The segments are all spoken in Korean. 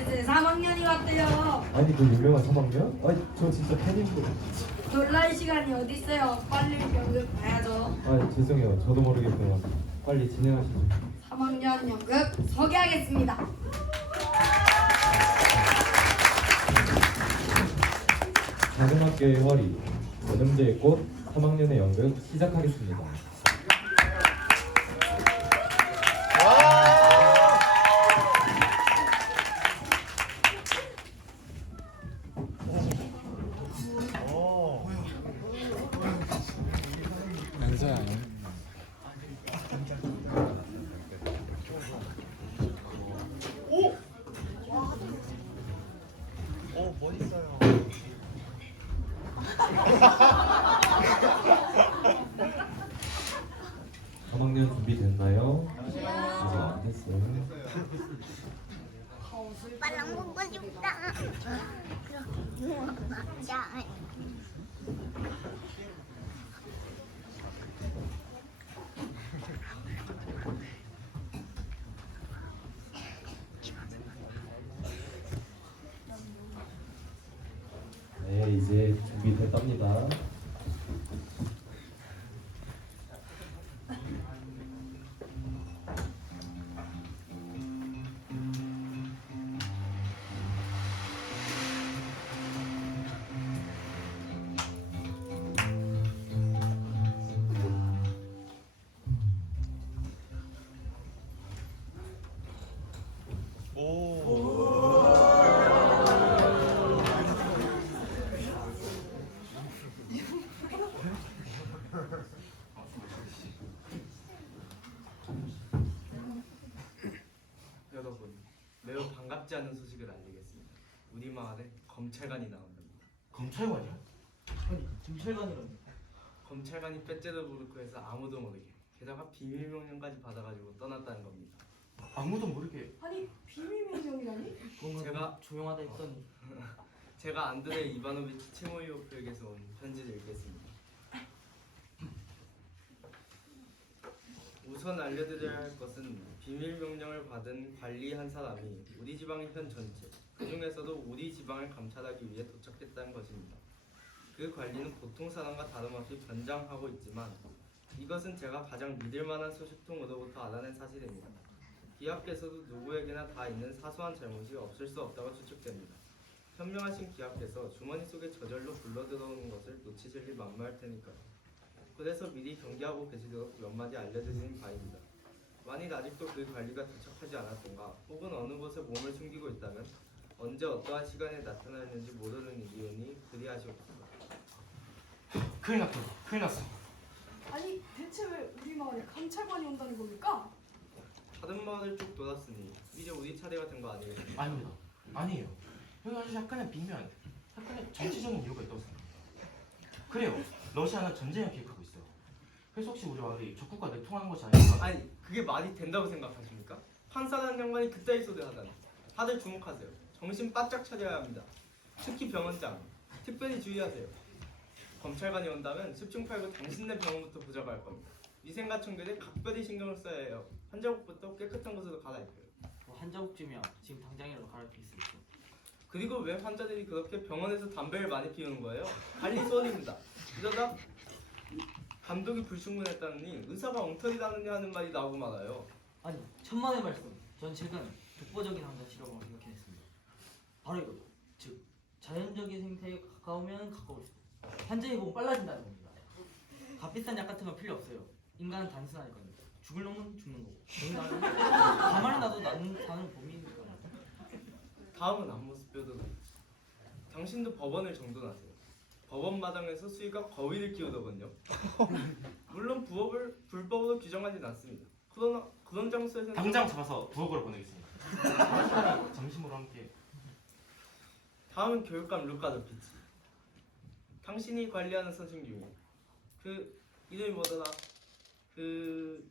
3학년이 왔대요. 아니 그 유명한 3학년? 아니 저 진짜 팬인데. 놀랄 시간이 어디 있어요? 빨리 연극 봐야죠. 아 죄송해요. 저도 모르겠구나. 빨리 진행하시죠. 3학년 연극 소개하겠습니다. 작은 학교의 허리, 여름제의 꽃, 3학년의 연극 시작하겠습니다. 멋있어요. 3학년 준비됐나요? 아직 안 됐어요. 빨랑 먹고 싶다. 자, 네, 이제 준비됐답니다. 여러분, 매우 반갑지 않은 소식을 알리겠습니다. 우리 마을에 검찰관이 나온답니다. 검찰관이요? 아니 검찰관이라니. 검찰관이 빼째도 모르고 해서 아무도 모르게, 게다가 비밀 명령까지 받아가지고 떠났다는 겁니다. 아무도 모르게. 아니 비밀 명령이라니? 제가 조용하다 했더니. 제가 안드레이 이바노비치 치모이오프에게서 온 편지를 읽겠습니다. 우선 알려드려야 할 것은 비밀 명령을 받은 관리 한 사람이 우리 지방의 현 전체, 그 중에서도 우리 지방을 감찰하기 위해 도착했다는 것입니다. 그 관리는 보통 사람과 다름없이 변장하고 있지만 이것은 제가 가장 믿을 만한 소식통으로부터 알아낸 사실입니다. 기합께서도 누구에게나 다 있는 사소한 잘못이 없을 수 없다고 추측됩니다. 현명하신 기합께서 주머니 속에 저절로 굴러들어오는 것을 놓치실 리 만무할 테니까요. 그래서 미리 경계하고 계시도록 몇 마디 알려드리는 바입니다. 만일 아직도 그 관리가 도착하지 않았던가 혹은 어느 곳에 몸을 숨기고 있다면 언제 어떠한 시간에 나타나는지 모르는 이유니 그리하시옵소서. 큰일 났다. 큰일 났어. 아니 대체 왜 우리 마을에 감찰관이 온다는 겁니까? 다른 마을을 쭉 돌았으니 이제 우리 차례가 된 거 아니겠습니까? 아닙니다. 아니에요. 여기 아주 약간의 비밀한, 약간의 정치적인 이유가 있다고 생각합니다. 그래요. 러시아는 전쟁을 계획하고 있어요. 그래서 혹시 우리 마을이 적국과 내통하는 것이 아닌가? 아니 그게 말이 된다고 생각하십니까? 판사라는 양반이 그따위 소리 하다니. 다들 주목하세요. 정신 바짝 차려야 합니다. 특히 병원장 특별히 주의하세요. 검찰관이 온다면 10중 8구 당신네 병원부터 보자고 할 겁니다. 위생과 청결에 각별히 신경을 써야 해요. 환자복부터 깨끗한 곳으로 갈아입혀요. 한 자국쯤이야. 지금 당장이라도 갈아입힐 수 있어. 그리고 왜 환자들이 그렇게 병원에서 담배를 많이 피우는 거예요? 관리 소원입니다. 이러다 감독이 불충분했다느니 의사가 엉터리라느냐 하는 말이 나오고 말아요. 아니 천만의 말씀. 전 최근 독보적인 환자 실험을 생각해냈습니다. 바로 이거. 즉 자연적인 생태에 가까우면 가까울수록 환자의 호흡은 빨라진다는 겁니다. 값비싼 약 같은 건 필요 없어요. 인간은 단순하니까요. 죽을 놈은 죽는 거고. 인간은 가만히 놔도 나는 사는 범위니까요. 다음은 앞모습 뼈도 당신도 법원을 정돈하세요. 법원 마당에서 수위가 거위를 키우더군요. 물론 부업을 불법으로 규정하진 않습니다. 그러나 그런 장소에서는 당장 잡아서 부엌으로 보내겠습니다. 점심으로 함께. 다음은 교육감 루카 루피치. 당신이 관리하는 선생 중에 그 이름이 뭐더라? 그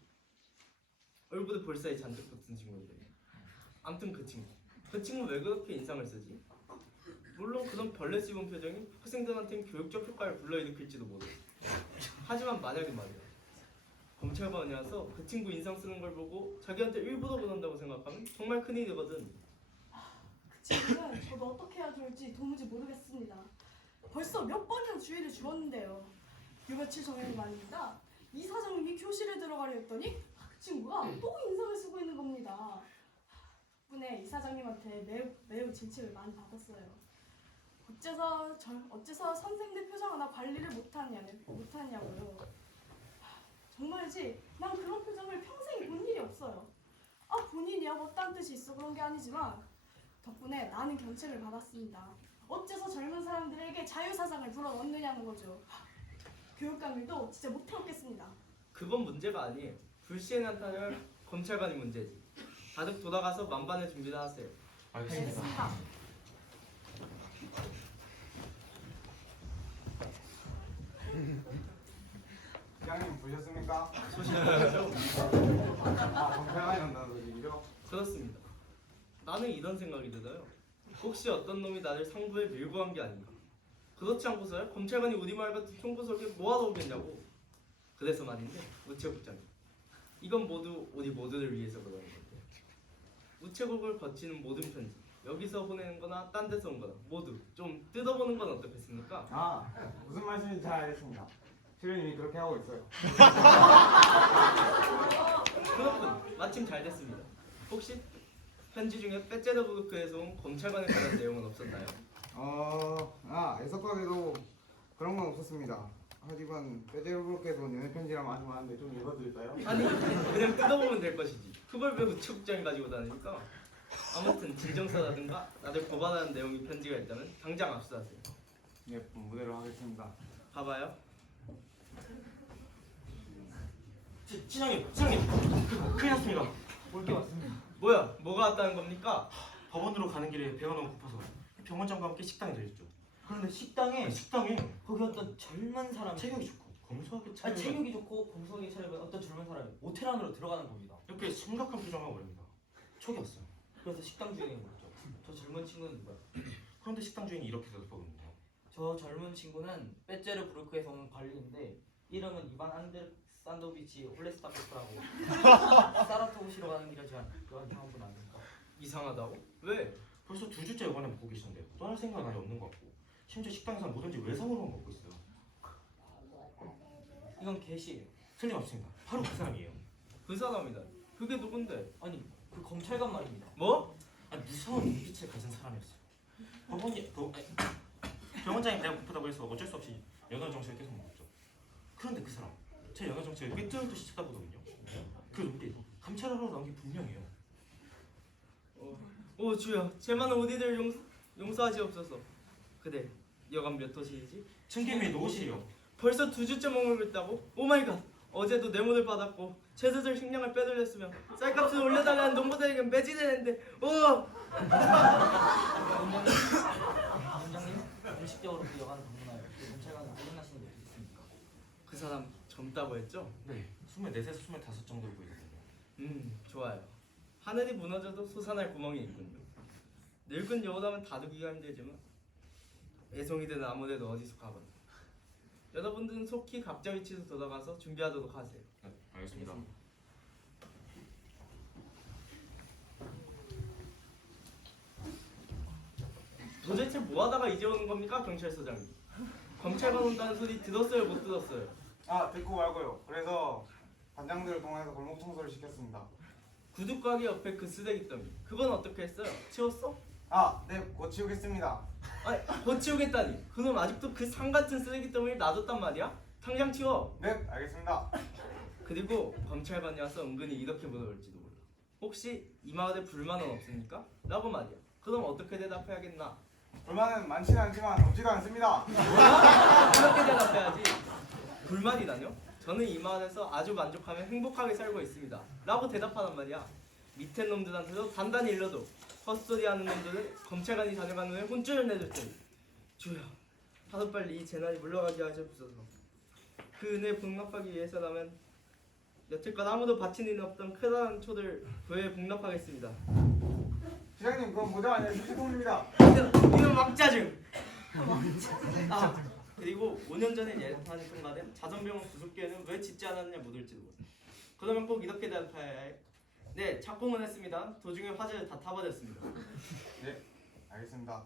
얼굴에 볼살이 잔뜩 붙은 친구인데 아무튼 그 친구 왜 그렇게 인상을 쓰지? 물론 그런 벌레 씹은 표정이 학생들한테는 교육적 효과를 불러일으킬지도 모르. 하지만 만약에 말이야 검찰관이 와서 그 친구 인상 쓰는 걸 보고 자기한테 일부러 그런다고 생각하면 정말 큰일이거든. 저도 어떻게 해야 좋을지 도무지 모르겠습니다. 벌써 몇 번이나 주의를 주었는데요. 요 며칠 전에는 말입니다. 이 사장님이 교실에 들어가려 했더니 그 친구가 또 인상을 쓰고 있는 겁니다. 덕분에 이 사장님한테 매우 질책을 많이 받았어요. 어째서 선생들 표정 하나 관리를 못하냐고요. 정말이지 난 그런 표정을 평생 본 일이 없어요. 본인이야 뭐 딴 뜻이 있어 그런 게 아니지만 덕분에 나는 견책을 받았습니다. 어째서 젊은 사람들에게 자유사상을 불어넣느냐는 거죠. 교육감들도 진짜 못 해먹겠습니다. 그건 문제가 아니에요. 불시에 나타날 검찰관이 문제지. 다들 돌아가서 만반의 준비를 하세요. 알겠습니다. 부장님 보셨습니까? 소신하죠? 검찰관이 온다는 소식이죠? 그렇습니다. 나는 이런 생각이 들어요. 혹시 어떤 놈이 나를 상부에 밀고 간 게 아닌가? 그렇지 않고서야 검찰관이 우리말 같은 총구석에 뭐하러 오겠냐고. 그래서 말인데 우체국장님, 이건 모두 우리 모두를 위해서 그러는 건데 우체국을 거치는 모든 편지 여기서 보내는 거나 딴 데서 온 거나 모두 좀 뜯어보는 건 어떻겠습니까? 무슨 말씀인지 잘 알겠습니다. 실은 이미 그렇게 하고 있어요. 그렇군. 마침 잘 됐습니다. 혹시 편지 중에 빼째르부르크에서 온 검찰관에 관한 내용은 없었나요? 애석하게도 그런 건 없었습니다. 하지만 빼제로브로께서 연애 편지라면 아주 많은데 좀 읽어드릴까요? 아니 그냥 뜯어보면 될 것이지. 그걸 왜 우체국장이 가지고 다닙니까? 아무튼 진정서라든가 나를 고발하는 내용이 편지가 있다면 당장 압수하세요. 예, 무대로 하겠습니다. 봐봐요. 시장님, 큰일 났습니다. 올 게 왔습니다. 뭐야? 뭐가 왔다는 겁니까? 법원으로 가는 길에 배가 너무 고파서 병원장과 함께 식당에 들렸죠. 그런데 식당에 식당에 거기 어떤 젊은 사람이 체격이 좋고 검소하게 차려 체격이 좋고 검소하게 차려입은 어떤 젊은 사람이 모텔 안으로 들어가는 겁니다. 이렇게 심각한 표정하고 말입니다. 촉이 왔어요. 그래서 식당 주인이 물었죠. 저 젊은 친구는 누구야? 그런데 식당 주인이 이렇게 대답하거든요. 저 젊은 친구는 빼제르부르크에서 온 관리인데 이름은 이반 안데르산도비치 홀레스타코프라고 사라토시로 가는 길이지만 그건 이상한 분 아닙니까? 이상하다고? 왜? 벌써 2주째 여관에 묵고 계시는데 떠날 생각은 아예 없는 것 같고 심지어 식당에서는 뭐든지 외상으로만 먹고 있어요. 이건 개시예요. 틀림없습니다. 바로 그 사람이에요. 그 사람이다. 그게 누군데? 아니 그 검찰관 말입니다. 뭐? 아니, 무서운 눈빛을 가진 사람이었어요. 병원장이 배가 고프다고 해서 어쩔 수 없이 연화 정책을 계속 먹었죠. 그런데 그 사람 제 연화 정책을 꿰뚫을 듯이 쳐다보더군요. 그 눈빛 감찰하러 나온 게 분명해요. 오 주여, 제 많은 우리들 용서하시옵소서. 그래, 여간 몇 호실이지? 층계미의 노실이요. 벌써 2주째 머물렀다고? 오마이갓. 어제도 뇌물을 받았고 제스들 식량을 빼돌렸으면 쌀값을 올려달라는 농부들에게 매진했는데 원장님 공식적으로 그 여관을 방문하여 그 검찰관을 알려하시는 게 있습니까? 그 사람 젊다고 했죠? 네, 24에서 25 정도로 보이거든요. 좋아요. 하늘이 무너져도 솟아날 구멍이 있군요. 늙은 여우라면 다루기가 힘들지만 애송이들은 아무래도 어디서 가봤나. 여러분들은 속히 각자 위치로 돌아가서 준비하도록 하세요. 네, 알겠습니다. 도대체 뭐하다가 이제 오는 겁니까, 경찰서장님? 검찰관 온다는 소리 들었어요, 못 들었어요? 듣고 말고요. 그래서 반장들을 통해서 골목 청소를 시켰습니다. 구두가게 옆에 그 쓰레기 더미, 그건 어떻게 했어요? 치웠어? 네, 곧 치우겠습니다. 아니, 곧 치우겠다니. 그놈 아직도 그 상 같은 쓰레기 더미를 놔뒀단 말이야? 당장 치워. 네, 알겠습니다. 그리고 검찰관이 와서 은근히 이렇게 물어볼지도 몰라. 혹시 이 마을에 불만은 없습니까? 라고 말이야. 그럼 어떻게 대답해야겠나? 불만은 많지는 않지만 없지도 않습니다. 그렇게 대답해야지. 불만이라뇨? 저는 이 마을에서 아주 만족하며 행복하게 살고 있습니다. 라고 대답하란 말이야. 밑에 놈들한테도 단단히 일러도 헛소리하는 놈들은 검찰관이 다녀간 후에 혼쭐을 내줄 테니 주여, 하루빨리 이 재난이 물러가게 하시옵소서. 그 은혜 복납하기 위해서라면 여태껏 아무도 바친 일이 없던 크다란 초를 교회에 복납하겠습니다. 시장님, 그건 모자 아니라 휴지통입니다. 이건 막자증. 그리고 5년 전에 예산이 통과된 자전병원 부속교회는 왜 짓지 않았느냐 묻을지도 몰라. 그러면 꼭 이렇게 대답해야 해. 네, 착공은 했습니다. 도중에 화재를 다 타버렸습니다. 네, 알겠습니다.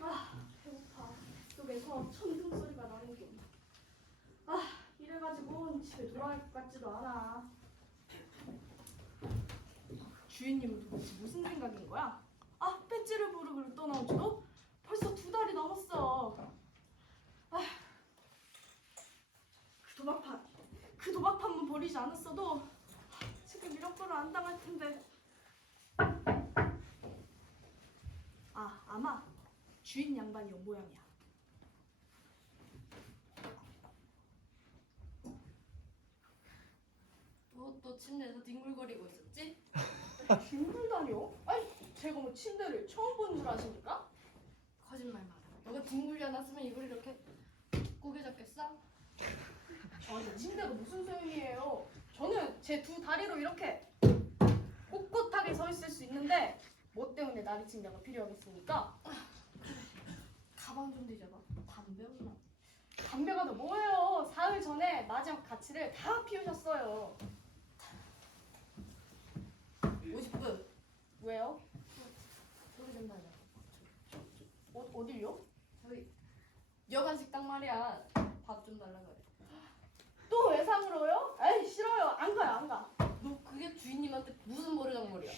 아, 배고파. 속에서 천둥 소리가 나는군. 아, 이래가지고 집에 돌아갈 것 같지도 않아. 주인님은 도대체 무슨 생각인 거야? 아, 빼찌르부르크를 떠나온 지도 벌써 2달이 넘었어. 아, 그 도박판만 버리지 않았어도 지금 이런 거를 안 당할 텐데. 아, 아마 주인 양반이 온 모양이야. 또 침대에서 뒹굴거리고 있었지? 뒹굴다니요? 아니, 제가 뭐 침대를 처음 본 줄 아십니까? 거짓말 마라. 너가 뒹굴지 않았으면 이걸 이렇게 꾸겨 잡겠어? 아니, 침대가 무슨 소용이에요? 저는 제 2다리로 이렇게 꼿꼿하게 서 있을 수 있는데 뭐 때문에 나리 침대가 필요하겠습니까? 가방 좀 뒤져봐. 담배 없나? 담배가 더 뭐예요? 사흘 전에 마지막 가치를 다 피우셨어요. 50분. 왜요? 소리 좀 달라. 어딜요? 저기 여관 식당 말이야. 밥 좀 달라 그래. 또 외상으로요? 에이, 싫어요. 안 가요, 안 가. 너 그게 주인님한테 무슨 버르장머리야?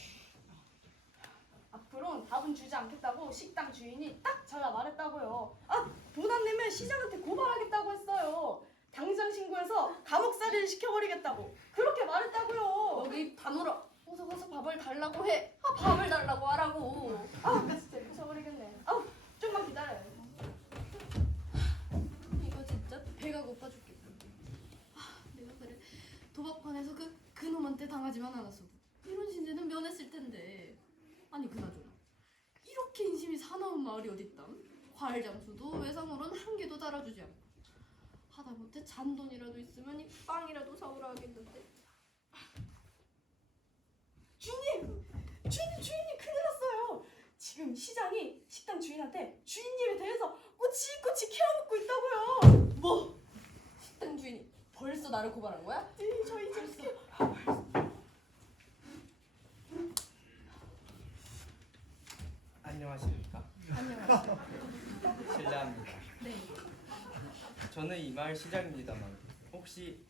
앞으로는 밥은 주지 않겠다고 식당 주인이 딱 잘라 말했다고요. 아, 돈 안 내면 시장한테 고발하겠다고 했어요. 당장 신고해서 감옥살이를 시켜버리겠다고 그렇게 말했다고요. 너그 입 다물어. 어서 가서 밥을 달라고 해. 아, 밥을 달라고 하라고. 아, 진짜 부숴버리겠네. 아우, 좀만 기다려요. 이거 진짜 배가 고파 죽겠다. 아, 내가 그래 도박판에서 그 놈한테 당하지만 않았어도 이런 신세는 면했을 텐데. 아니 그나저나 이렇게 인심이 사나운 마을이 어딨담? 과일 장수도 외상으로는 한 개도 달아주지 않고 하다못해 잔돈이라도 있으면 이 빵이라도 사오라 하겠는데. 주인님 큰일 났어요. 지금 시장이 식당 주인한테 주인님에 대해서 꼬치꼬치 캐어묻고 있다고요. 뭐? 식당 주인이 벌써 나를 고발한 거야? 저 이제 어떡해요. 안녕하십니까? 안녕하세요. 실례합니다. 네. 저는 이 마을 시장입니다만 혹시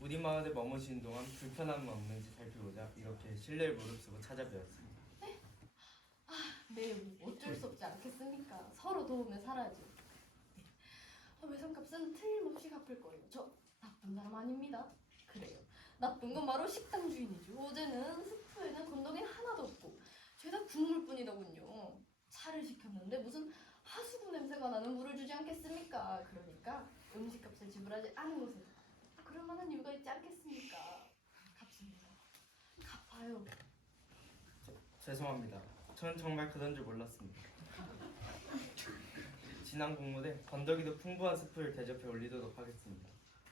우리 마을에 머무시는 동안 불편함은 없는지 살피고자 이렇게 실례를 무릅쓰고 찾아뵈었습니다. 네, 뭐 어쩔 수 없지 않겠습니까? 서로 도우며 살아야죠. 네. 외상값은 틀림없이 갚을 거예요. 저 나쁜 사람 아닙니다. 그래요. 나쁜 건 바로 식당 주인이죠. 어제는 스프에는 건더기 하나도 없고 죄다 국물뿐이더군요. 차를 시켰는데 무슨 하수구 냄새가 나는 물을 주지 않겠습니까? 그러니까 음식값을 지불하지 않은 곳에 그럴 만한 이유가 있지 않겠습니까? 갚습니다. 갚아요. 죄송합니다. 전 정말 그런 줄 몰랐습니다. 지난 공무대 건더기도 풍부한 스프를 대접해 올리도록 하겠습니다.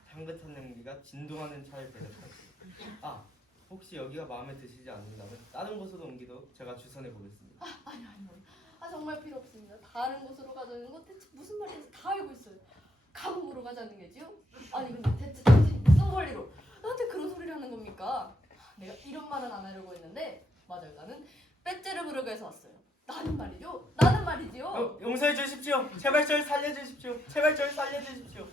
향긋한 냉기가 진동하는 차를 대접하겠습니다. 아, 혹시 여기가 마음에 드시지 않는다면 다른 곳으로 옮기도록 제가 주선해 보겠습니다. 아니요. 아 정말 필요 없습니다. 다른 곳으로 가자는 건 대체 무슨 말인지 다 알고 있어요. 감옥으로 가자는 게지요? 아니 근데 대체 당신이 무슨 권리로 나한테 그런 소리를 하는 겁니까? 내가 이런 말은 안 하려고 했는데 맞아요. 나는 빼찌르부르크에서 왔어요. 나는 말이지요. 용서해 주십시오. 제발 저를 살려주십시오. 제발 저를 살려주십시오.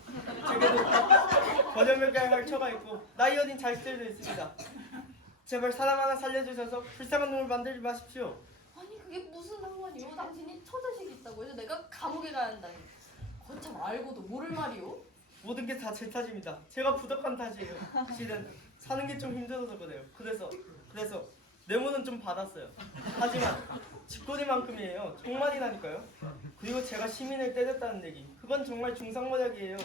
제게도 거절명까지 할 처가 있고 나이 어린 자식들도 있습니다. 제발 사람 하나 살려주셔서 불쌍한 놈을 만들지 마십시오. 아니 그게 무슨 상관이요? 당신이 처자식 있다고 해서 내가 감옥에 가야 한다니. 거참 알고도 모를 말이오? 모든 게 다 제 탓입니다. 제가 부족한 탓이에요. 실은 사는 게 좀 힘들어서 그래요. 그래서 뇌물은 좀 받았어요. 하지만 집거리만큼이에요. 정말이라니까요. 그리고 제가 시민을 때렸다는 얘기, 그건 정말 중상모략이에요.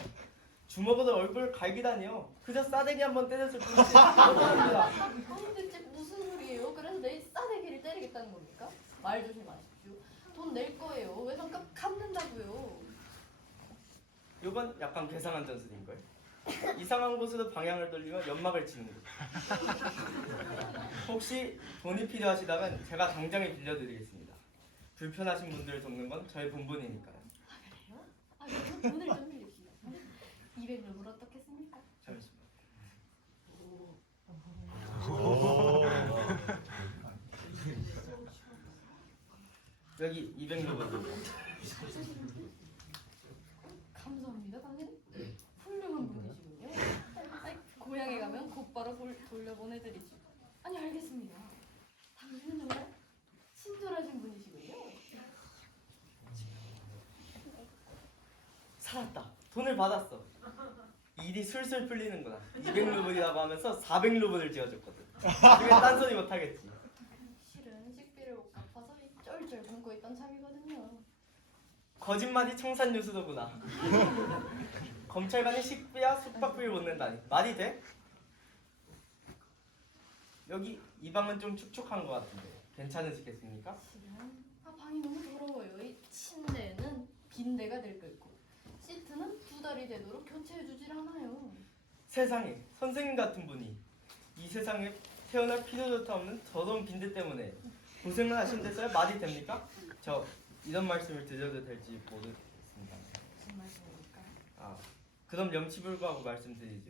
주먹으로 얼굴 갈기다니요. 그저 싸대기 한번 때렸을 뿐이지. 억울합니다. 아니 대체 무슨 소리예요? 그래서 내일 싸대기를 때리겠다는 겁니까? 말 조심하십시오. 돈 낼 거예요. 외상값 갚는다고요. 이건 약간 괴상한 전술인걸. 이상한 곳으로 방향을 돌리며 연막을 치는 거. 혹시 돈이 필요하시다면 제가 당장에 빌려드리겠습니다. 불편하신 분들을 돕는 건 저의 본분이니까요. 그래요? 그러면 돈을 좀 빌립시다. 200루블 어떻겠습니까? 잠시만. 여기 200루블입니다. 감사합니다. 당신 훌륭한 분이시군요. 아니, 고향에 가면 곧바로 돌려보내드리죠. 아니 알겠습니다. 당신은 정말 친절하신 분이시군요. 살았다. 돈을 받았어. 일이 술술 풀리는구나. 200루블이라고 하면서 400루블을 지어줬거든. 나중에 딴소리 못하겠지. 실은 식비를 못 갚아서 이 쩔쩔 굶고 있던 참이거든요. 거짓말이 청산유수도구나. 검찰관이 식비와 숙박비를 못 낸다니 말이 돼? 여기 이 방은 좀 축축한 것 같은데 괜찮으시겠습니까? 실은 방이 너무 더러워요. 이 침대는 빈대가 들끓고 시트는 2달이 되도록 교체해주질 않아요. 세상에 선생님 같은 분이 이 세상에 태어날 필요조차 없는 더러운 빈대 때문에 고생을 하신댔어야 말이 됩니까? 저 이런 말씀을 드려도 될지 모르겠습니다. 무슨 말씀입니까? 그럼 염치불구하고 말씀드리죠.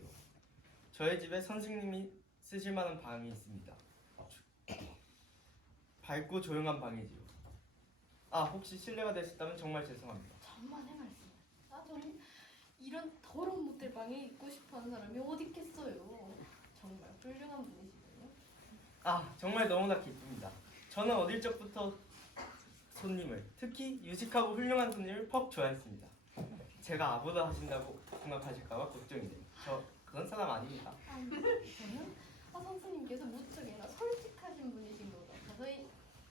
저희 집에 선생님이 쓰실 만한 방이 있습니다. 밝고 조용한 방이지요. 혹시 실례가 되셨다면 정말 죄송합니다. 천만의 말씀. 저는 이런 더러운 모텔 방에 있고 싶어하는 사람이 어디 있겠어요. 정말 훌륭한 분이시군요. 정말 너무나 기쁩니다. 저는 어릴 적부터 손님을, 특히 유식하고 훌륭한 손님을 퍽 좋아했습니다. 제가 아보다 하신다고 생각하실까봐 걱정이네요. 저 그런 사람 아닙니다. 저는 선생님께서 무척이나 솔직하신 분이신 것 같아서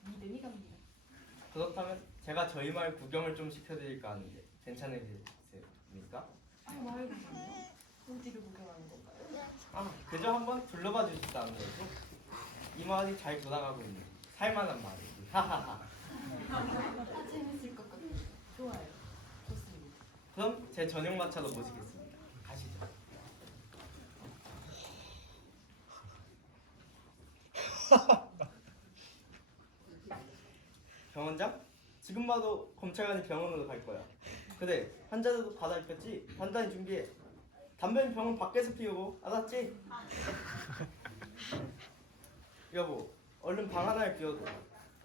믿음이 갑니다. 그렇다면 제가 저희 마을 구경을 좀 시켜드릴까 하는데 괜찮으십니까? 말고요. 어디를 구경하는 건가요? 그저 한번 둘러봐 주십사는 거죠. 이 마을이 잘 돌아가고 있는 살만한 마을이지. 하하하. 재밌을 것 같아요. 좋아요. 좋습니다. 그럼 제 저녁 마차로 모시겠습니다. 가시죠. 병원장? 지금 봐도 검찰관이 병원으로 갈 거야. 그래, 환자들도 갈아입혔지? 단단히 준비해. 담배는 병원 밖에서 피우고, 알았지? 여보, 얼른 방 하나를 비워둬.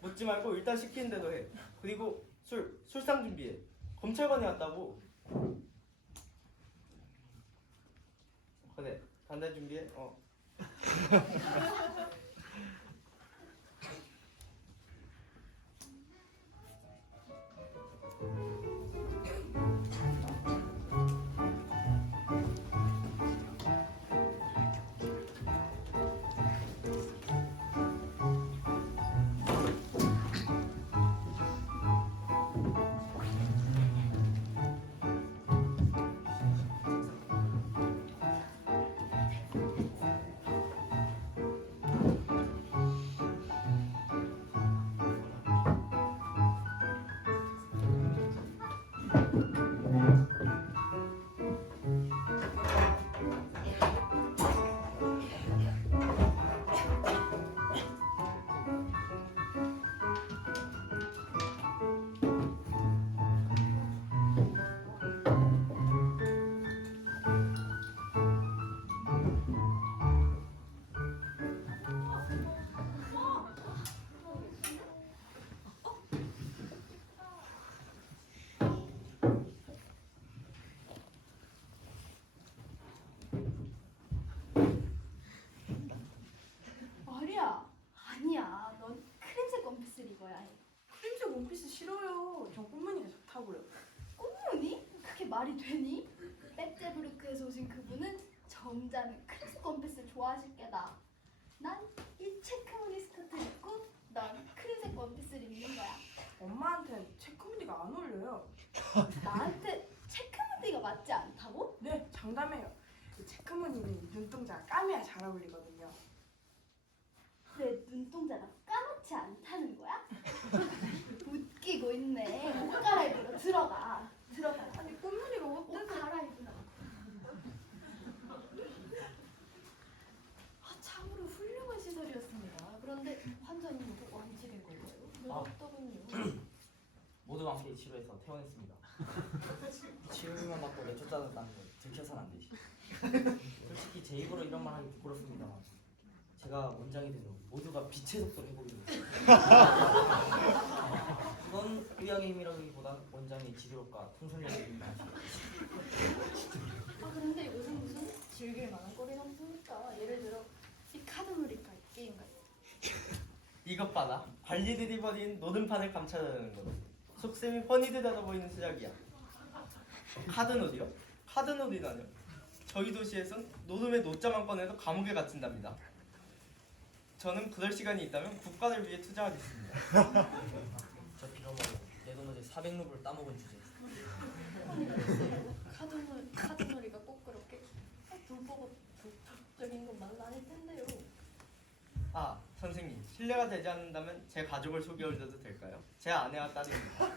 묻지 말고 일단 시키는 대로 해. 그리고 술상 준비해. 검찰관이 왔다고. 그래, 단단히 준비해. 싫어요. 전 꽃무늬가 좋다고요. 꽃무늬? 그게 말이 되니? 베테부르크에서 오신 그분은 점잖은 크리스 원피스를 좋아하실 게다. 난 이 체크무늬 스커트를 입고 넌 크리색 원피스를 입는 거야. 엄마한텐 체크무늬가 안 어울려요. 나한테 체크무늬가 맞지 않다고? 네, 장담해요. 이 체크무늬는 눈동자가 까매야 잘 어울리거든요. 내 눈동자가 까맣지 않다는 거야? 웃기고 있네. 옷 갈아입으러 들어가. 들어가. 아니 꽃무늬가 옷 갈아입으러. 참으로 훌륭한 시설이었습니다. 그런데 환자님은 꼭 완치된 건가요? 어떠군요. 모두 함께 치료해서 퇴원했습니다. 치료비만 받고 몇 초 짜는다는 거 들켜선 안 되지. 솔직히 제 입으로 이런 말 하기 부끄럽습니다만 제가 원장이 된 후 모두가 빛의 속도로 회복이 됐어요. 이건 의학의 힘이라기보다 원장의 지도력과 통솔력이 있다. 그런데 요즘 무슨 즐길 만한 꼴이 없습니까? 예를 들어 이 카드놀이 게임 같은. 이것 봐라. 관리들이 버린 노름판을 감찰하는 것. 속셈이 훤히 들여다 보이는 수작이야. 카드놀이요? 카드놀이라뇨? 저희 도시에선 노름의 노자만 꺼내도 감옥에 갇힌답니다. 저는 그럴 시간이 있다면 국가를 위해 투자하겠습니다. 저 빌어먹어 내 돈 어제 400루블 따먹은 주제. 카드놀이가 꼭 그렇게 불법적인 것만은 아닐 텐데요. 아, 선생님. 실례가 되지 않는다면 제 가족을 소개해드려도 될까요? 제 아내와 딸입니다.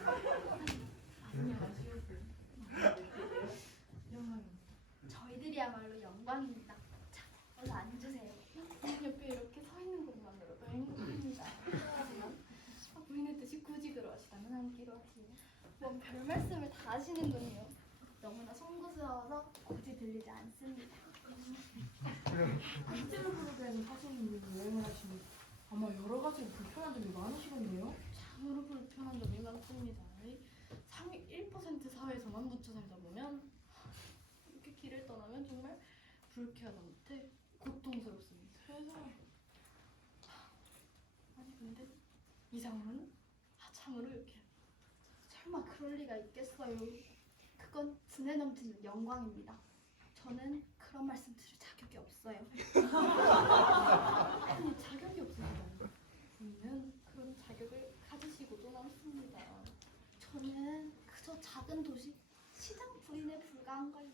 저희들이야말로 영광입니다. 자, 어서 앉으세요. 옆에 이렇게 서 있는 것만으로도 행복합니다. 하지만 부인의 뜻이 굳이 그러시다면 앉기로 하시오. 뭔 별 말씀을 다 하시는군요. 너무나 송구스러워서 굳이 들리지 않습니다. 페테르부르크에서 사시는 분이 여행을 하시니 아마 여러 가지 불편한 점이 많으시겠네요. 참으로 불편한 점이 많습니다. 이 상위 1% 사회에서만 묻혀 살다 보면 이렇게 길을 떠나면 정말 불쾌하다 못해 고통스럽습니다. 세상에. 아니 근데 이상으로는 참으로 이렇게 설마 그럴 리가 있겠어요. 그건 분에 넘치는 영광입니다. 저는 그런 말씀 드릴 자격이 없어요. 아니 자격이 없으시다니. 부인은 그런 자격을 가지시고도 남습니다. 저는 그저 작은 도시 시장 부인에 불과한 걸요.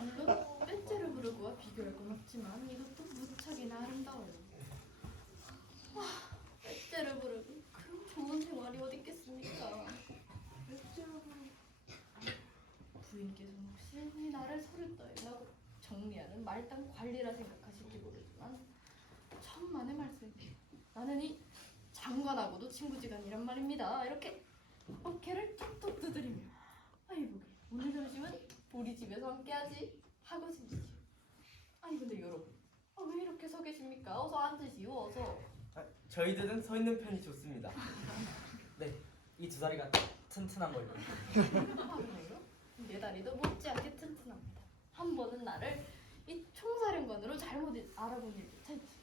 물론 베테르부르크와 비교할 건 없지만 이것도 무척이나 아름다워요. 베테르부르크 그런 좋은 생활이 어디 있겠습니까? 부인께서는 혹시 이 나를 서를 떠나고 정리하는 말단 관리라 생각하실지 모르지만 천만의 말씀입니다. 나는 이 장관하고도 친구지간이란 말입니다. 이렇게 어깨를 톡톡 두드리며 아이고 오늘 점심은 우리 집에서 함께하지 하고 싶지요. 아니 근데 여러분 왜 이렇게 서 계십니까? 어서 앉으시오. 어서. 저희들은 서 있는 편이 좋습니다. 네, 이 두 다리가 튼튼한 걸요. 그래요? 내 다리도 못지않게 튼튼합니다. 한 번은 나를 이 총사령관으로 잘못 알아본 일조차 있지.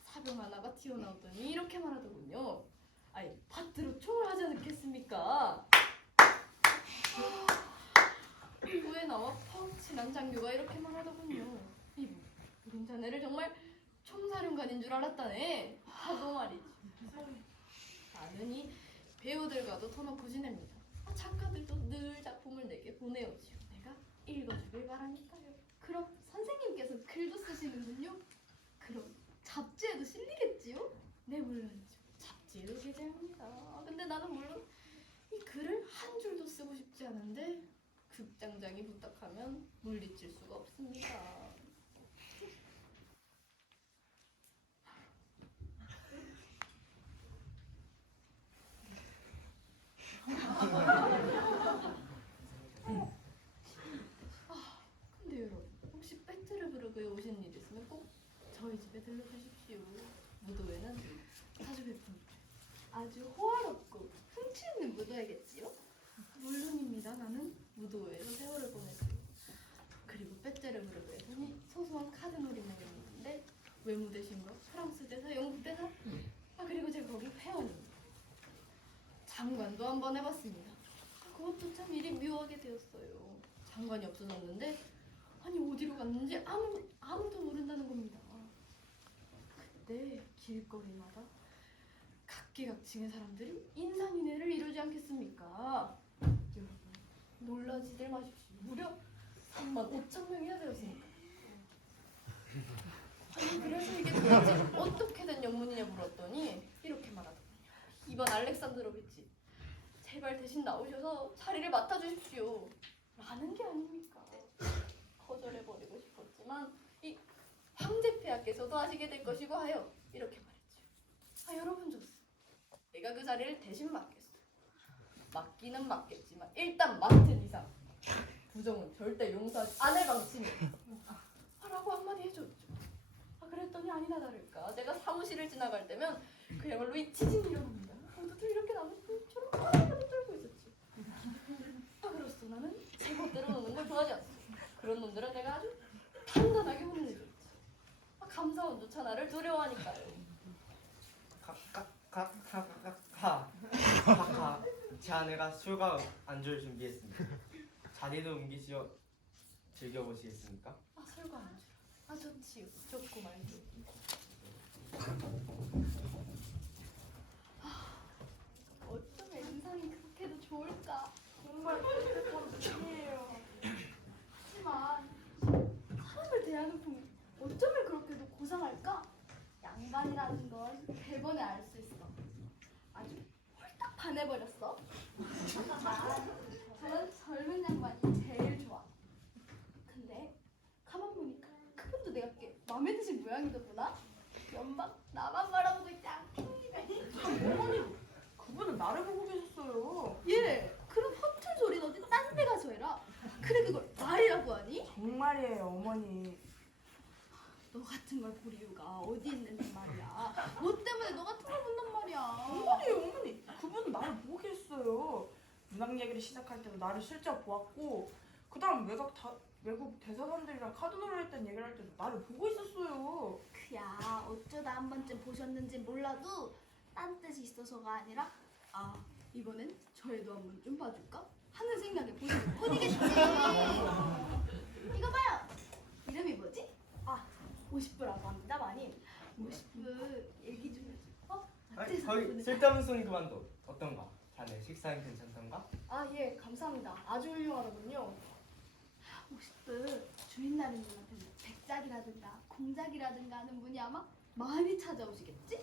사병 하나가 튀어나오더니 이렇게 말하더군요. 아이 밭으로 총을 하지 않겠습니까? 후에 나와 펑 친한 장교가 이렇게 말하더군요. 이보, 우린 자네를 정말 총사령관인 줄 알았다네. 하고 말이지. 나는 이 배우들과도 터놓고 지냅니다. 작가들도 늘 작품을 내게 보내오지요. 내가 읽어주길 바라니까요. 그럼 선생님께서 글도 쓰시는군요? 그럼 잡지에도 실리겠지요? 네 물론이죠. 잡지에도 게재합니다. 근데 나는 물론 이 글을 한 줄도 쓰고 싶지 않은데 극장장이 부탁하면 물리칠 수가 없습니다. 근데 여러분 혹시 베테르부르크에 오신 일 있으면 꼭 저희 집에 들러주십시오. 무도회는 자주 베푼다. 아주 호화롭고 흥취 있는 무도회겠지요? 물론입니다. 나는 무도회에서 세월을 보냈어요. 그리고 베테르부르크에서는 소소한 카드놀이 모임이 있는데 외무 대신과 프랑스 대사, 영국 대사, 그리고 제가 거기 회원입니다. 장관도 한번 해봤습니다. 그것도 참 일이 묘하게 되었어요. 장관이 없어졌는데 아니 어디로 갔는지 아무도 모른다는 겁니다. 그때 길거리마다 각계각층의 사람들이 인산인해를 이루지 않겠습니까? 여러분 놀라지들 마십시오. 무려 3만 5천 명이나 되었으니까. 아니 그래서 이게 도대체 어떻게 된 영문이냐 물었더니 이렇게 말하더군요. 이번 알렉산드로비치 제발 대신 나오셔서 자리를 맡아주십시오 라는 게 아닙니까. 거절해버리고 싶었지만 이 황제폐하께서도 하시게 될 것이고 하여 이렇게 말했죠. 아 여러분 좋습니다. 내가 그 자리를 대신 맡겠어. 맡기는 맡겠지만 일단 맡은 이상 부정은 절대 용서하지 않을 방침이야 라고 한마디 해줬죠. 아 그랬더니 아니나 다를까 내가 사무실을 지나갈 때면 그야말로 이 치진이 일어납니다. 모두들 이렇게 나무처럼 빠르게 떨고 있었지. 아 그렇소 나는 제 멋대로 노는 걸 좋아하지 않습니다. 그런 놈들은 내가 아주 단단하게 혼내줬지. 아, 감사원조차 나를 두려워하니까요. 하하. 제 아내가 술과 안주를 준비했습니다. 자리도 옮기시어 즐겨보시겠습니까? 아 설마 안 줄. 아 좋지요. 좋고 말고. 어쩌면 인상이 그렇게도 좋을까? 정말 따뜻한 분이에요. 하지만 사람을 대하는 품이 어쩌면 그렇게도 고상할까? 양반이라는 건 대번에 알 수 있어. 아주 홀딱 반해버렸어. 저는 젊은 양반이 제일 좋아. 근데 가만 보니까 그분도 내가 꽤 마음에 드신 모양이더구나. 연막 나만 바라보고 있다. 어머니, 그분은 나를 보고 계셨어요. 예, 그럼 허튼 소리는 어디 딴 데 가서 해라. 그래 그걸 말이라고 하니? 정말이에요, 어머니. 너 같은 걸 볼 이유가 어디 있는데 말이야. 뭐 때문에 너 같은 걸 본단 말이야. 정말이에요, 어머니. 그분은 나를 보고 계셨어요. 문학 얘기를 시작할 때도 나를 실제로 보았고, 그 다음 외국 대사관들이랑 카드노를 했던 얘기를 할 때도 나를 보고 있었어요. 그야 어쩌다 한 번쯤 보셨는지 몰라도 딴 뜻이 있어서가 아니라 아 이번엔 저희도 한번 좀 봐줄까 하는 생각에 보시는 폰이겠지. 이거 봐요. 이름이 뭐지? 아 50부라고 합니다 마님. 50부 얘기 좀 해줘. 아니, 거의 쓸데없는 소리 그만둬. 어떤가? 자네 식사는 괜찮던가? 아, 예, 감사합니다. 아주 훌륭하더군요. 50부 주인나리님한테 백작이라든가 공작이라든가 하는 분이 아마 많이 찾아오시겠지?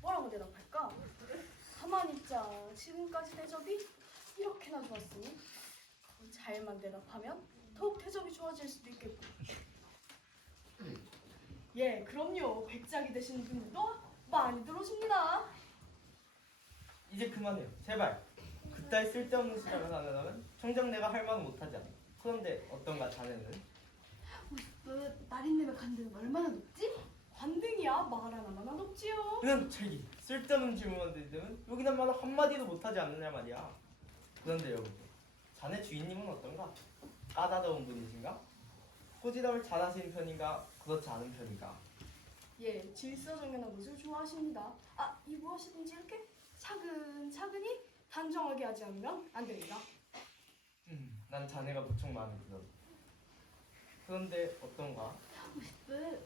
뭐라고 대답할까? 가만히 있자. 지금까지 대접이 이렇게나 좋았으니 잘만 대답하면 더욱 대접이 좋아질 수도 있겠고. 예, 그럼요. 백작이 되시는 분들도 많이 들어오십니다. 이제 그만해요. 제발. 그따위 쓸데없는 시작을 하려면 정작 내가 할 말은 못하지 않아. 그런데 어떤가 자네는? 50부 나린님의 간등은 얼마나 높지? 관등이야 말 하나마나 높지요. 그냥 자기 쓸데없는 질문만 드리면 여기다 말 한마디도 못하지 않느냐 말이야. 그런데 여러분, 자네 주인님은 어떤가? 까다로운 분이신가? 호지답을 잘하시는 편인가? 그렇지 않은 편인가? 예, 질서정연한 것을 좋아하십니다. 아, 이 무엇이든지 이렇게 차근차근히 단정하게 하지 않으면 안 됩니다. 난 자네가 무척 마음에 들어. 그런데 어떤가? 50부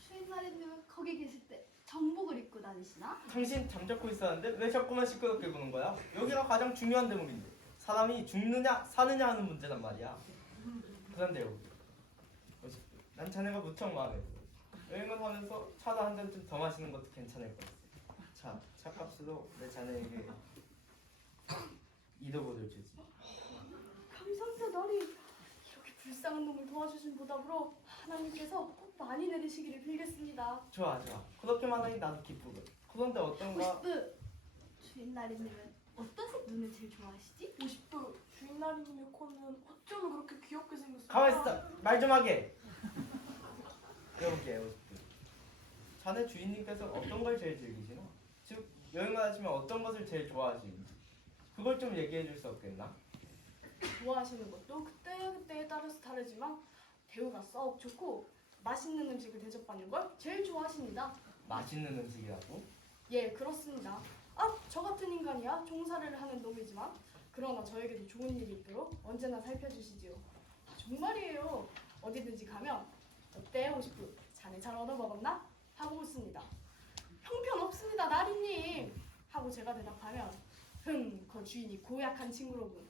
주인 나린님은 거기 계실 때 정복을 입고 다니시나? 당신 잠자코 있었는데 왜 자꾸만 시끄럽게 구는 거야? 여기가 가장 중요한 대목인데 사람이 죽느냐 사느냐 하는 문제란 말이야. 그런데 여기 난 자네가 무척 마음에 들어. 여행을 하면서 차도 한 잔쯤 더 마시는 것도 괜찮을 것 같아. 자, 차값으로 내 자네에게 이도보를 주지. 감상사 나리 이렇게 불쌍한 놈을 도와주신 보답으로 하나님께서 꼭 많이 내리시기를 빌겠습니다. 좋아. 그렇게만 하니 나도 기쁘고. 그런데 어떤가? 50부 주인 나린님은 어떤 색 눈을 제일 좋아하시지? 50부 주인 나리님의 코는 어쩌면 그렇게 귀엽게 생겼을까? 가만 있어. 말 좀 하게. 여보게 50분. 자네 주인님께서 어떤 걸 제일 즐기시나? 즉 여행을 하시면 어떤 것을 제일 좋아하시는지 그걸 좀 얘기해 줄 수 없겠나? 좋아하시는 것도 그때그때에 따라서 다르지만 대우가 썩 좋고 맛있는 음식을 대접받는 걸 제일 좋아하십니다. 맛있는 음식이라고? 예, 그렇습니다. 아, 저 같은 인간이야 종사를 하는 놈이지만 그러나 저에게도 좋은 일이 있도록 언제나 살펴주시지요. 아, 정말이에요. 어디든지 가면 어때 호시프 자네 잘 얻어먹었나? 하고 묻습니다. 형편없습니다 나리님 하고 제가 대답하면 그 주인이 고약한 친구로군.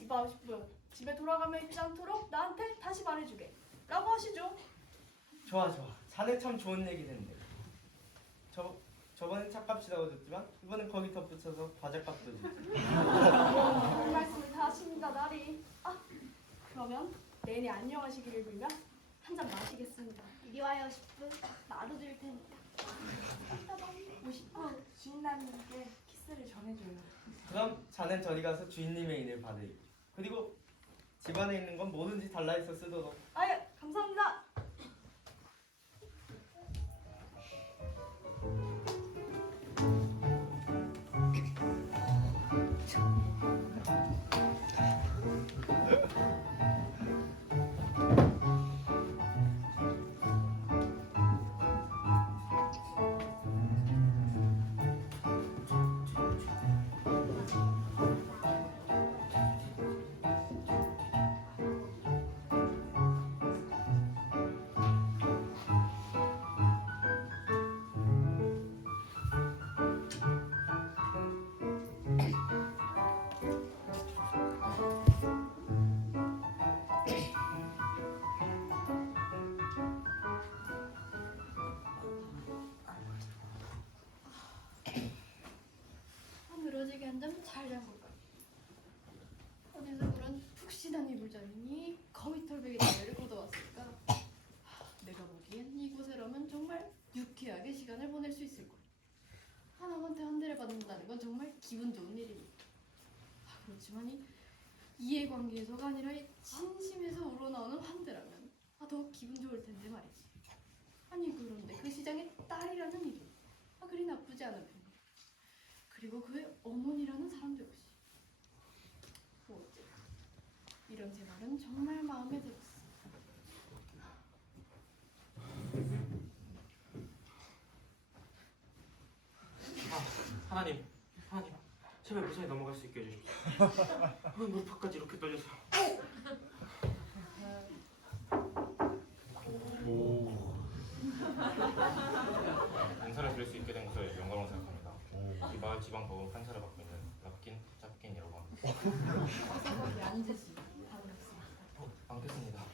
이봐 호시프 집에 돌아가면 잊지 않도록 나한테 다시 말해주게 라고 하시죠. 좋아. 자네 참 좋은 얘기 됐네. 저번엔 차값이라고 줬지만 이번엔 거기 덧붙여서 과자값도 주지. 좋은 말씀을 다 하십니다 나리. 아, 그러면 내내 안녕하시기를 빌며 한 잔 마시겠습니다. 이리 와요 10분. 나도 줄 테니까. 50분 주인님께 키스를 전해줘요. 그럼 자넨 저리 가서 주인님의 인을 받으리. 그리고 집안에 있는 건 뭐든지 달라해서 쓰도록. 아예 감사합니다. 늘어지게 한다면 잘 잠글까. 어디서 그런 푹신한 이불자리니 거미털베개 다리를 걷어왔을까. 내가 보기엔 이곳에라면 정말 유쾌하게 시간을 보낼 수 있을 거야. 남한테 한 대를 받는다는 건 정말 기분 좋은 일이니까. 그렇지만 이 이해관계에서가 아니라 이 진심에서 우러나오는 환대라면 더 기분 좋을 텐데 말이지. 아니 그런데 그 시장의 딸이라는 이름, 그리 나쁘지 않은 편이야. 그리고 그의 어머니라는 사람도 역시. 어째 이런 생활은 정말 마음에 들었어. 하나님, 제발 무사히 넘어갈 수 있게 해주십시오. 왜 무릎까지 이렇게 떨려서? 인사를 드릴 수 있게 된 것을 영광으로 생각합니다. 이 마을 지방 법원 판사를 맡고 있는 랍킨이라고 합니다. 거기 앉으시. 안겠습니다.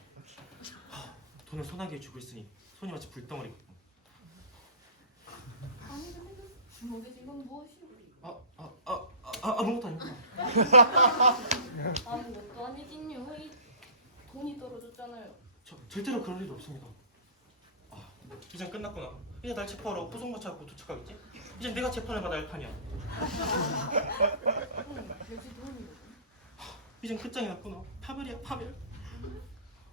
돈을 소나기에 주고 있으니 손이 마치 불덩어리. 아니 근데 그 주먹에 쥔 건 무엇이오? 아무것도 아닙니다. 아무것도 아니긴요. 이 돈이 떨어졌잖아요. 절대로 그럴 일 없습니다. 이젠 끝났구나. 이제 날 체포하러 포송마차하고 도착하겠지? 이젠 내가 재판을 받아야 할 판이야. 역시 돈이요. 이젠 끝장이 났구나. 파멸이야, 파멸.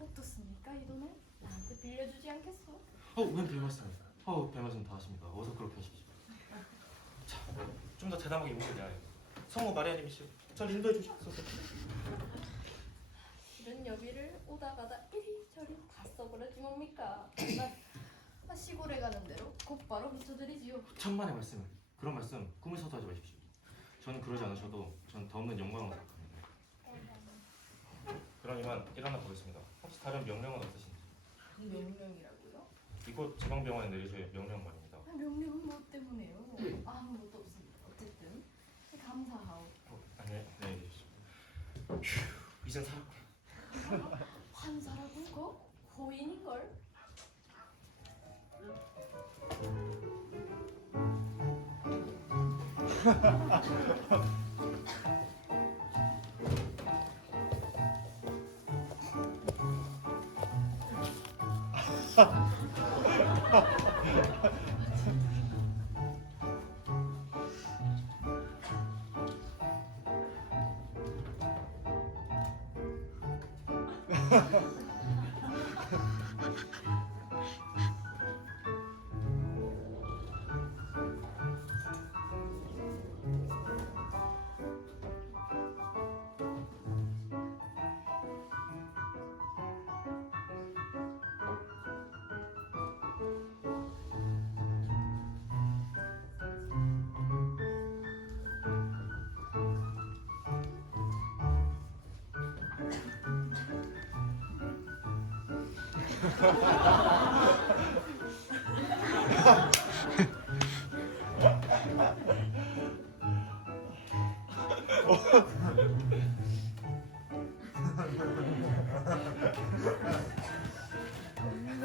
어떻습니까 이 돈을? 나한테 빌려주지 않겠어? 웬 별말씀을. 별말씀 다 하십니다. 어서 그렇게 하십시오. 자, 좀 더 대담하게 용기를 내야 해요. 성모 마리아님이시여, 절 인도해 주시옵소서. 실은 여기를 오다 가다 이리저리 다 써버렸지 뭡니까? 나 시골에 가는 대로 곧바로 비춰드리지요. 천만의 말씀을. 그런 말씀 꿈에서도 하지 마십시오. 저는 그러지 않으셔도 전 더 없는 영광을 생각합니다. 그럼 이만 일어나 보겠습니다. 혹시 다른 명령은 없으신지? 명령이라고요? 이곳 지방병원에 내리실 명령 말입니다. 명령은 뭐 때문에요? 아무것도 없습니다. 어쨌든 감사하오. 안녕히 계십시오. 이젠 살았구나. 환사라고 거? 호인인걸?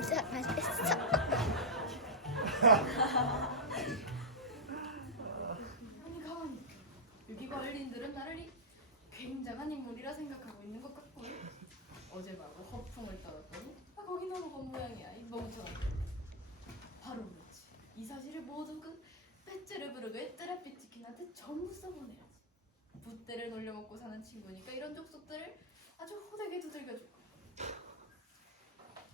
진짜 맛있어. 아니 가만히 있어. 여기 관리인들은 나를 굉장한 인물이라 생각하고 있는 것 같고 어제 말고 허풍을 떨었더니 거기 넘어간 모양이야 이 멍청한 거. 바로 그렇지. 이 사실을 모두 그 페테르부르크의 뜨라피티킨한테 전부 써보내야지. 붓대를 놀려먹고 사는 친구니까 이런 족속들을 아주 호되게 두들겨줄 거야.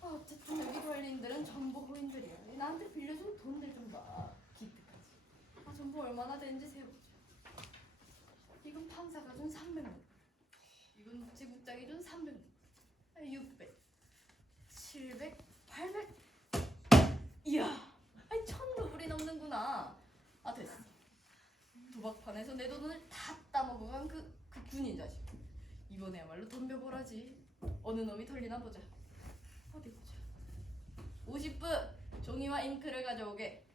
어쨌든 여기 관리인들은 전부 호인들이야. 나한테 빌려준 돈들 좀 봐. 기특하지. 전부 얼마나 되는지 세어보자. 이건 판사가 준 300만. 이건 묵지국장이 준 300만. 600, 700, 800. 이야, 아니 1000루블이 넘는구나. 됐어. 도박판에서 내 돈을 다 따먹어간 그 군인 자식. 이번에야말로 덤벼보라지. 어느 놈이 털리나 보자. 어디 보자. 50분 종이와 잉크를 가져오게.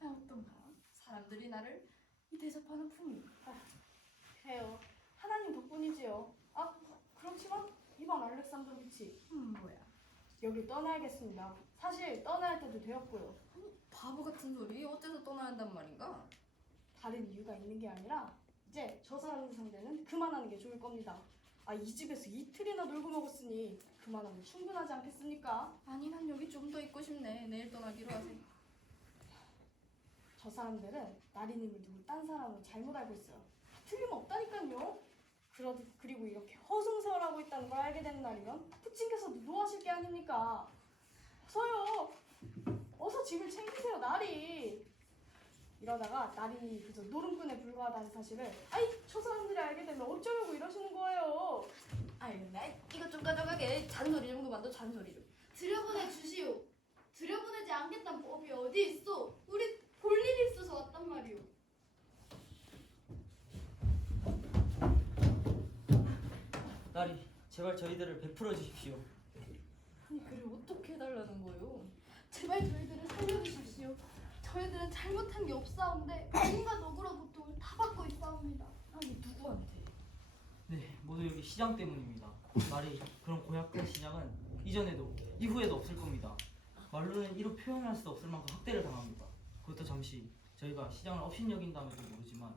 어떤가? 사람들이 나를 이 대접하는 품이. 그래요. 하나님 덕분이지요. 그렇지만 이반 알렉산드로비치. 뭐야? 여길 떠나야겠습니다. 사실 떠나야 할 때도 되었고요. 바보 같은 소리. 어째서 떠나야 한단 말인가? 다른 이유가 있는 게 아니라 이제 저 사람 상대는 그만하는 게 좋을 겁니다. 이 집에서 이틀이나 놀고 먹었으니 그만하면 충분하지 않겠습니까? 아니 난 여기 좀 더 있고 싶네. 내일 떠나기로 하세요. 저 사람들은 나리님을 두고 딴 사람을 잘못 알고 있어요. 틀림없다니까요. 그리고 이렇게 허송세월하고 있다는 걸 알게 되는 날이면 부친께서도 노하실 게 아닙니까? 어서요. 어서 집을 챙기세요, 나리. 이러다가 나리님이 그저 노름꾼에 불과하다는 사실을 저 사람들이 알게 되면 어쩌려고 이러시는 거예요. 아유 나 이것 좀 가져가게. 잔소리 좀 그만둬 잔소리 좀. 들여보내 주시오. 들여보내지 않겠다는 법이 어디 있어? 우리 볼 일이 있어서 왔단 말이오. 나리, 제발 저희들을 베풀어 주십시오. 아니 그래 어떻게 해달라는 거요? 제발 저희들을 살려주십시오. 저희들은 잘못한 게 없사온데 온갖 억울한 고통을 다 받고 있사옵니다. 아니 누구한테? 네, 모두 여기 시장 때문입니다. 나리, 그런 고약한 시장은 이전에도 이후에도 없을 겁니다. 말로는 이루 표현할 수 없을 만큼 학대를 당합니다. 그것도 잠시 저희가 시장을 업신여긴다면도 모르지만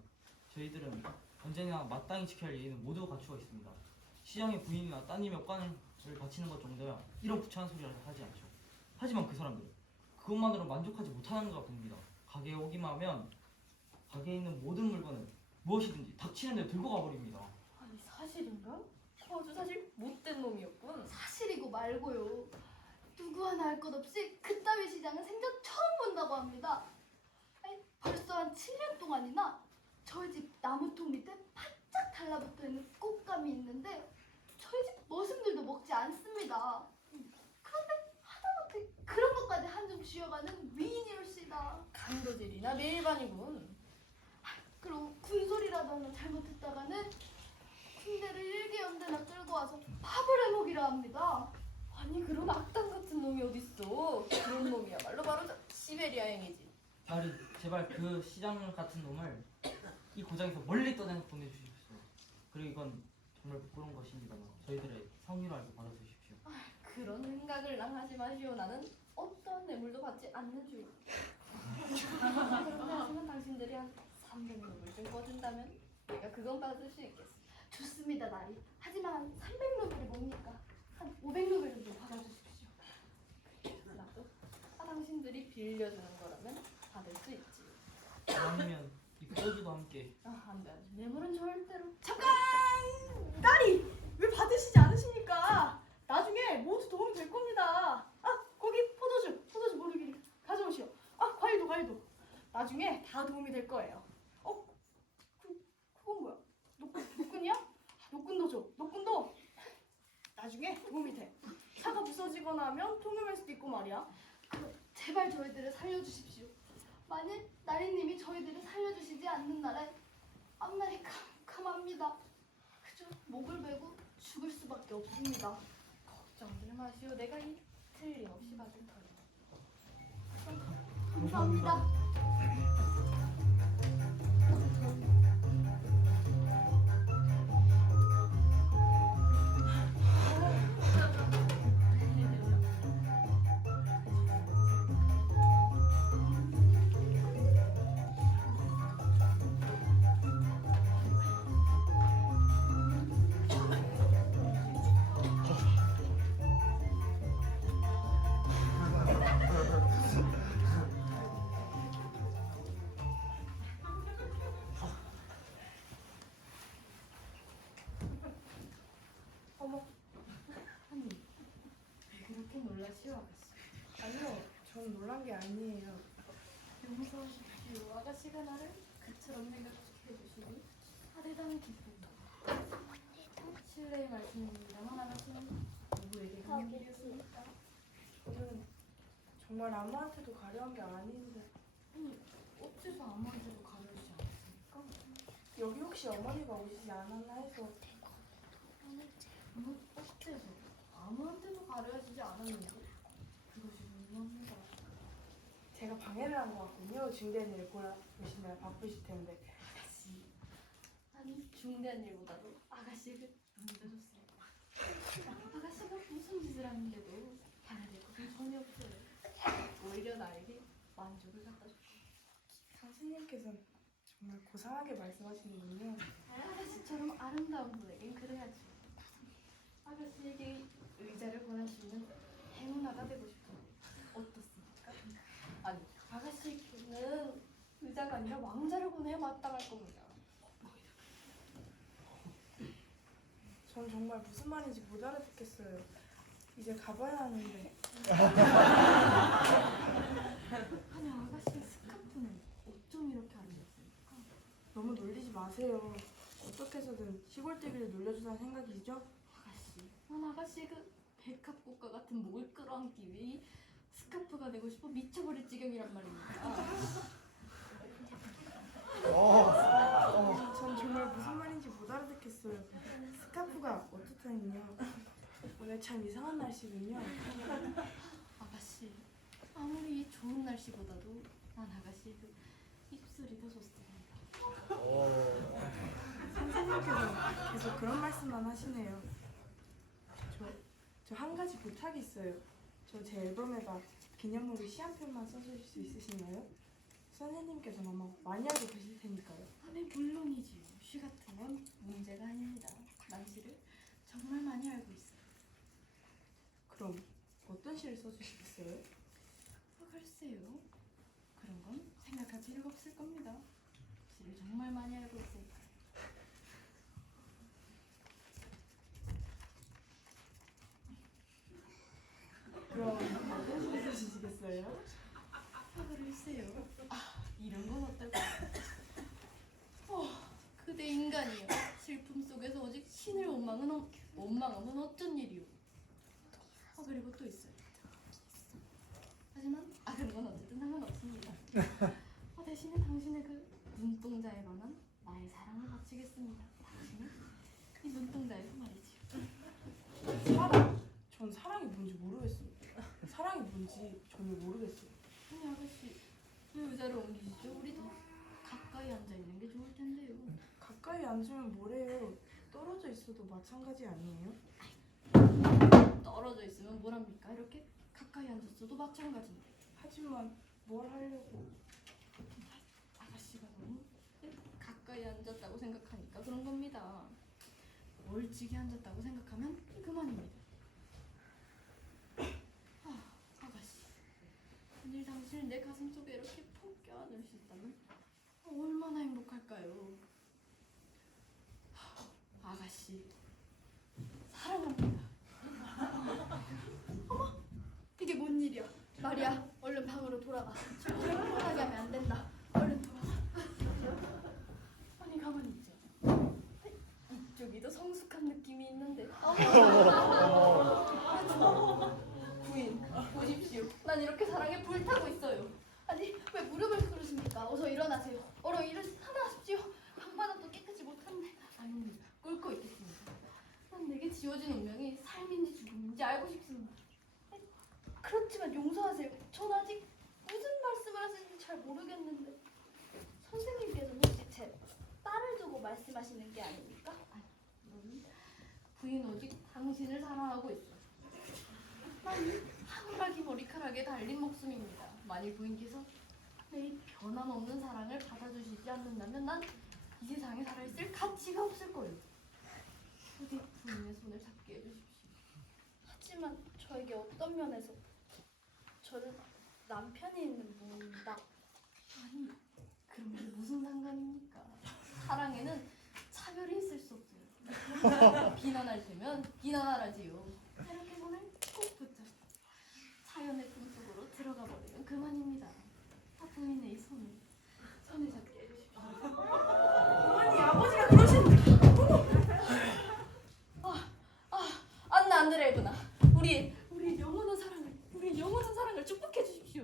저희들은 언제나 마땅히 지켜야 할 예의는 모두 갖추어 있습니다. 시장의 부인이나 따님의 업관을 바치는 것 정도야 이런 부차한 소리를 하지 않죠. 하지만 그 사람들은 그것만으로 만족하지 못하는 것 봅니다. 가게에 오기만 하면 가게에 있는 모든 물건을 무엇이든지 닥치는 대로 들고 가버립니다. 아니 사실인가? 아주 사실 못된 놈이었군. 사실이고 말고요. 누구 하나 알 것 없이 그따위 시장은 생전 처음 본다고 합니다. 벌써 한 7년 동안이나 저희 집 나무통 밑에 바짝 달라붙어 있는 꽃감이 있는데 저희 집 머슴들도 먹지 않습니다. 그런데 하다못해 그런 것까지 한 줌 쥐어가는 위인이올시다. 강도질이나 매일반이군. 그리고 군소리라도 하나 잘못했다가는 군대를 일개연대나 끌고 와서 밥을 해먹이라 합니다. 아니 그런 악당 같은 놈이 어딨어. 그런 놈이야말로 바로 저 시베리아행이지. 나리, 제발 그 시장 같은 놈을 이 고장에서 멀리 떠내 보내주십시오. 그리고 이건 정말 부끄러운 것입니다만 저희들의 성의로 알고 받아주십시오. 그런 생각을 랑 하지 마시오. 나는 어떠한 뇌물도 받지 않는 주의. 하지만 당신들이 한 300루블 좀 꺼준다면 내가 그건 받을 수 있겠어. 좋습니다, 나리. 하지만 300루블이 뭡니까? 한 500루블 정도 받아주십시오. 나도 당신들이 빌려주는 거라면 받을 수 있지. 아니면 이 소주도 함께. 안 돼. 뇌물은 절대로. 잠깐! 나리! 왜 받으시지 않으십니까? 나중에 모두 도움이 될 겁니다. 거기 포도주 모르기리 가져오시오. 과일도. 나중에 다 도움이 될 거예요. 그건 뭐야? 노끈이야? 노끈도 줘. 노끈도 나중에 도움이 돼. 차가 부서지거나 하면 통용할 수도 있고 말이야. 제발 저희들을 살려주십시오. 만일 나리님이 저희들을 살려주시지 않는 날에 앞날이 없습니다. 그저 목을 베고 죽을 수밖에 없습니다. 걱정들 마시오. 내가 이 틀림없이 받은 터요. 감사합니다. 어머, 아니 왜 그렇게 놀라시오 아가씨? 아니요, 전 놀란 게 아니에요. 용서하십시오. 아가씨가 나를 그처럼 생각해 주시니 대단히 기쁩니다. 실례의 말씀입니다만 아가씨는 누구에게 그런 일이었습니까? 저는 정말 아무한테도 가려한 게 아닌데. 아니 어째서 아무한테도 가려주지 않았습니까? 여기 혹시 어머니가 오시지 않았나 해서. 어째서 아무한테도 가려지지 않았는지 그것이 궁금합니다. 제가 방해를 한 것 같군요. 중대한 일을 보시느라 바쁘실 텐데. 아가씨, 아니 중대한 일보다도 아가씨에게 넘겨줬습니다. 아가씨가 무슨 짓을 하는데도 바라될 것은 전혀 없어요. 오히려 나에게 만족을 갖다 줬고. 선생님께서는 정말 고상하게 말씀하시는군요. 아가씨처럼 아름다운 분에겐 그래야지. 아가씨에게 의자를 권할 수 있는 행운아가 되고 싶은데 어떻습니까? 아니 아가씨에게는 의자가 아니라 왕자를 권해야 마땅할 겁니다. 전 정말 무슨 말인지 못 알아듣겠어요. 이제 가봐야 하는데. 아니 아가씨 스카프는 어쩜 이렇게 아름답습니까? 너무 놀리지 마세요. 어떻게 해서든 시골뜨기를 놀려주자는 생각이죠? 아가씨, 난 아가씨의 그 백합꽃과 같은 목을 끌어안기 위해 이 스카프가 되고 싶어 미쳐버릴 지경이란 말입니다. 전 정말 무슨 말인지 못 알아듣겠어요. 스카프가 어떻다니요? 오늘 참 이상한 날씨군요. 아가씨, 아무리 이 좋은 날씨보다도 난 아가씨의 그 입술이 더 좋습니다. 선생님께서 계속 그런 말씀만 하시네요. 저 한 가지 부탁이 있어요. 저 제 앨범에다 기념으로 시 한 편만 써주실 수 있으신가요? 선생님께서 아마 많이 알고 계실 테니까요. 아, 네 물론이지요. 시 같은 건 문제가 아닙니다. 난 시를 정말 많이 알고 있어요. 그럼 어떤 시를 써주시겠어요? 글쎄요. 그런 건 생각할 필요가 없을 겁니다. 시를 정말 많이 알고 있으니까요. 그럼 어떤 시를 써주시겠어요? 글쎄요. 이런 건 어떨까요? 그대 인간이여. 슬픔 속에서 오직 신을 원망하면 어쩐 일이오. 그리고 또 있어요. 하지만 그런 건 어쨌든 상관없습니다. 대신에 당신의 그 눈동자에 관한 나의 사랑을 바치겠습니다. 당신은 이 눈동자에서 말이지요. 사랑? 전 사랑이 뭔지 모르겠어요. 사랑이 뭔지 전혀 모르겠어요. 아니 아가씨, 왜 의자를 옮기시죠? 우리 더 가까이 앉아 있는 게 좋을 텐데요. 가까이 앉으면 뭐래요? 떨어져 있어도 마찬가지 아니에요? 떨어져 있으면 뭐랍니까? 이렇게 가까이 앉았어도 마찬가지인데. 하지만 뭘 하려고? 아가씨가 너무 가까이 앉았다고 생각하니까 그런 겁니다. 멀찍이 앉았다고 생각하면 그만입니다. 아가씨, 오늘 당신을 내 가슴 속에 이렇게 푹 껴안을 수 있다면 얼마나 행복할까요? 아가씨, 사랑합니다. 어머, 이게 뭔 일이야? 말이야, 얼른 방으로 돌아가. 절대 행복하게 하면 안 된다. 얼른 돌아가. 아니 가만히 있자. 이쪽이 더 성숙한 느낌이 있는데. 부인, 보십시오. 난 이렇게 사랑에 불타고 있어요. 아니 왜 무릎을 꿇으십니까? 어서 일어나세요. 얼른 일어나십시오. 방바닥도 깨끗이 못한데. 아닙니다. 지어진 운명이 삶인지 죽음인지 알고 싶습니다. 그렇지만 용서하세요. 전 아직 무슨 말씀을 하시는지 잘 모르겠는데 선생님께서는 혹시 제 딸을 두고 말씀하시는 게 아닙니까? 부인 오직 당신을 사랑하고 있어요. 한가기 머리카락에 달린 목숨입니다. 만일 부인께서 내 변함없는 사랑을 받아주시지 않는다면 난 이 세상에 살아있을 가치가 없을 거예요. 부디 부인의 손을 잡게 해주십시오. 하지만 저에게 어떤 면에서 저는 남편이 있는 분입니다. 아니, 그럼 이게 무슨 상관입니까? 사랑에는 차별이 있을 수 없어요. 비난할 테면 비난하라지요. 이렇게 손을 꼭 붙잡고 자연의 품속으로 들어가 버리면 그만입니다. 부인의 이 손을 잡게 해주십시오. 어머니, 아버지가 그러시는데. 안나 안드레이브나, 우리 영원한 사랑을 축복해 주십시오.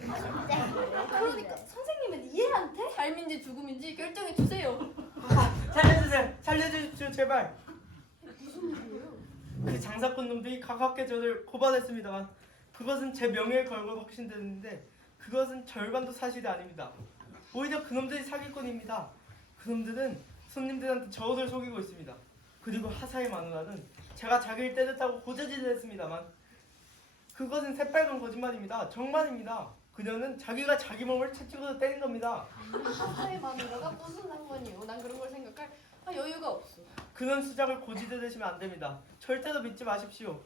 그러니까 선생님은 이해한테 삶인지 죽음인지 결정해 주세요. 살려주십시오 제발. 무슨 일이에요? 그 장사꾼 놈들이 가깝게 저를 고발했습니다만 그것은 제 명예를 걸고 확신되는데 그것은 절반도 사실이 아닙니다. 오히려 그놈들이 사기꾼입니다. 그놈들은 손님들한테 저를 속이고 있습니다. 그리고 하사의 마누라는 제가 자기를 때렸다고 고자질을 했습니다만 그것은 새빨간 거짓말입니다. 정말입니다. 그녀는 자기가 자기 몸을 채찍으로 때린 겁니다. 하사의 마누라가 무슨 상관이요? 난 그런 걸 생각할 여유가 없어. 그런 수작을 고지 들으시면 안 됩니다. 절대로 믿지 마십시오.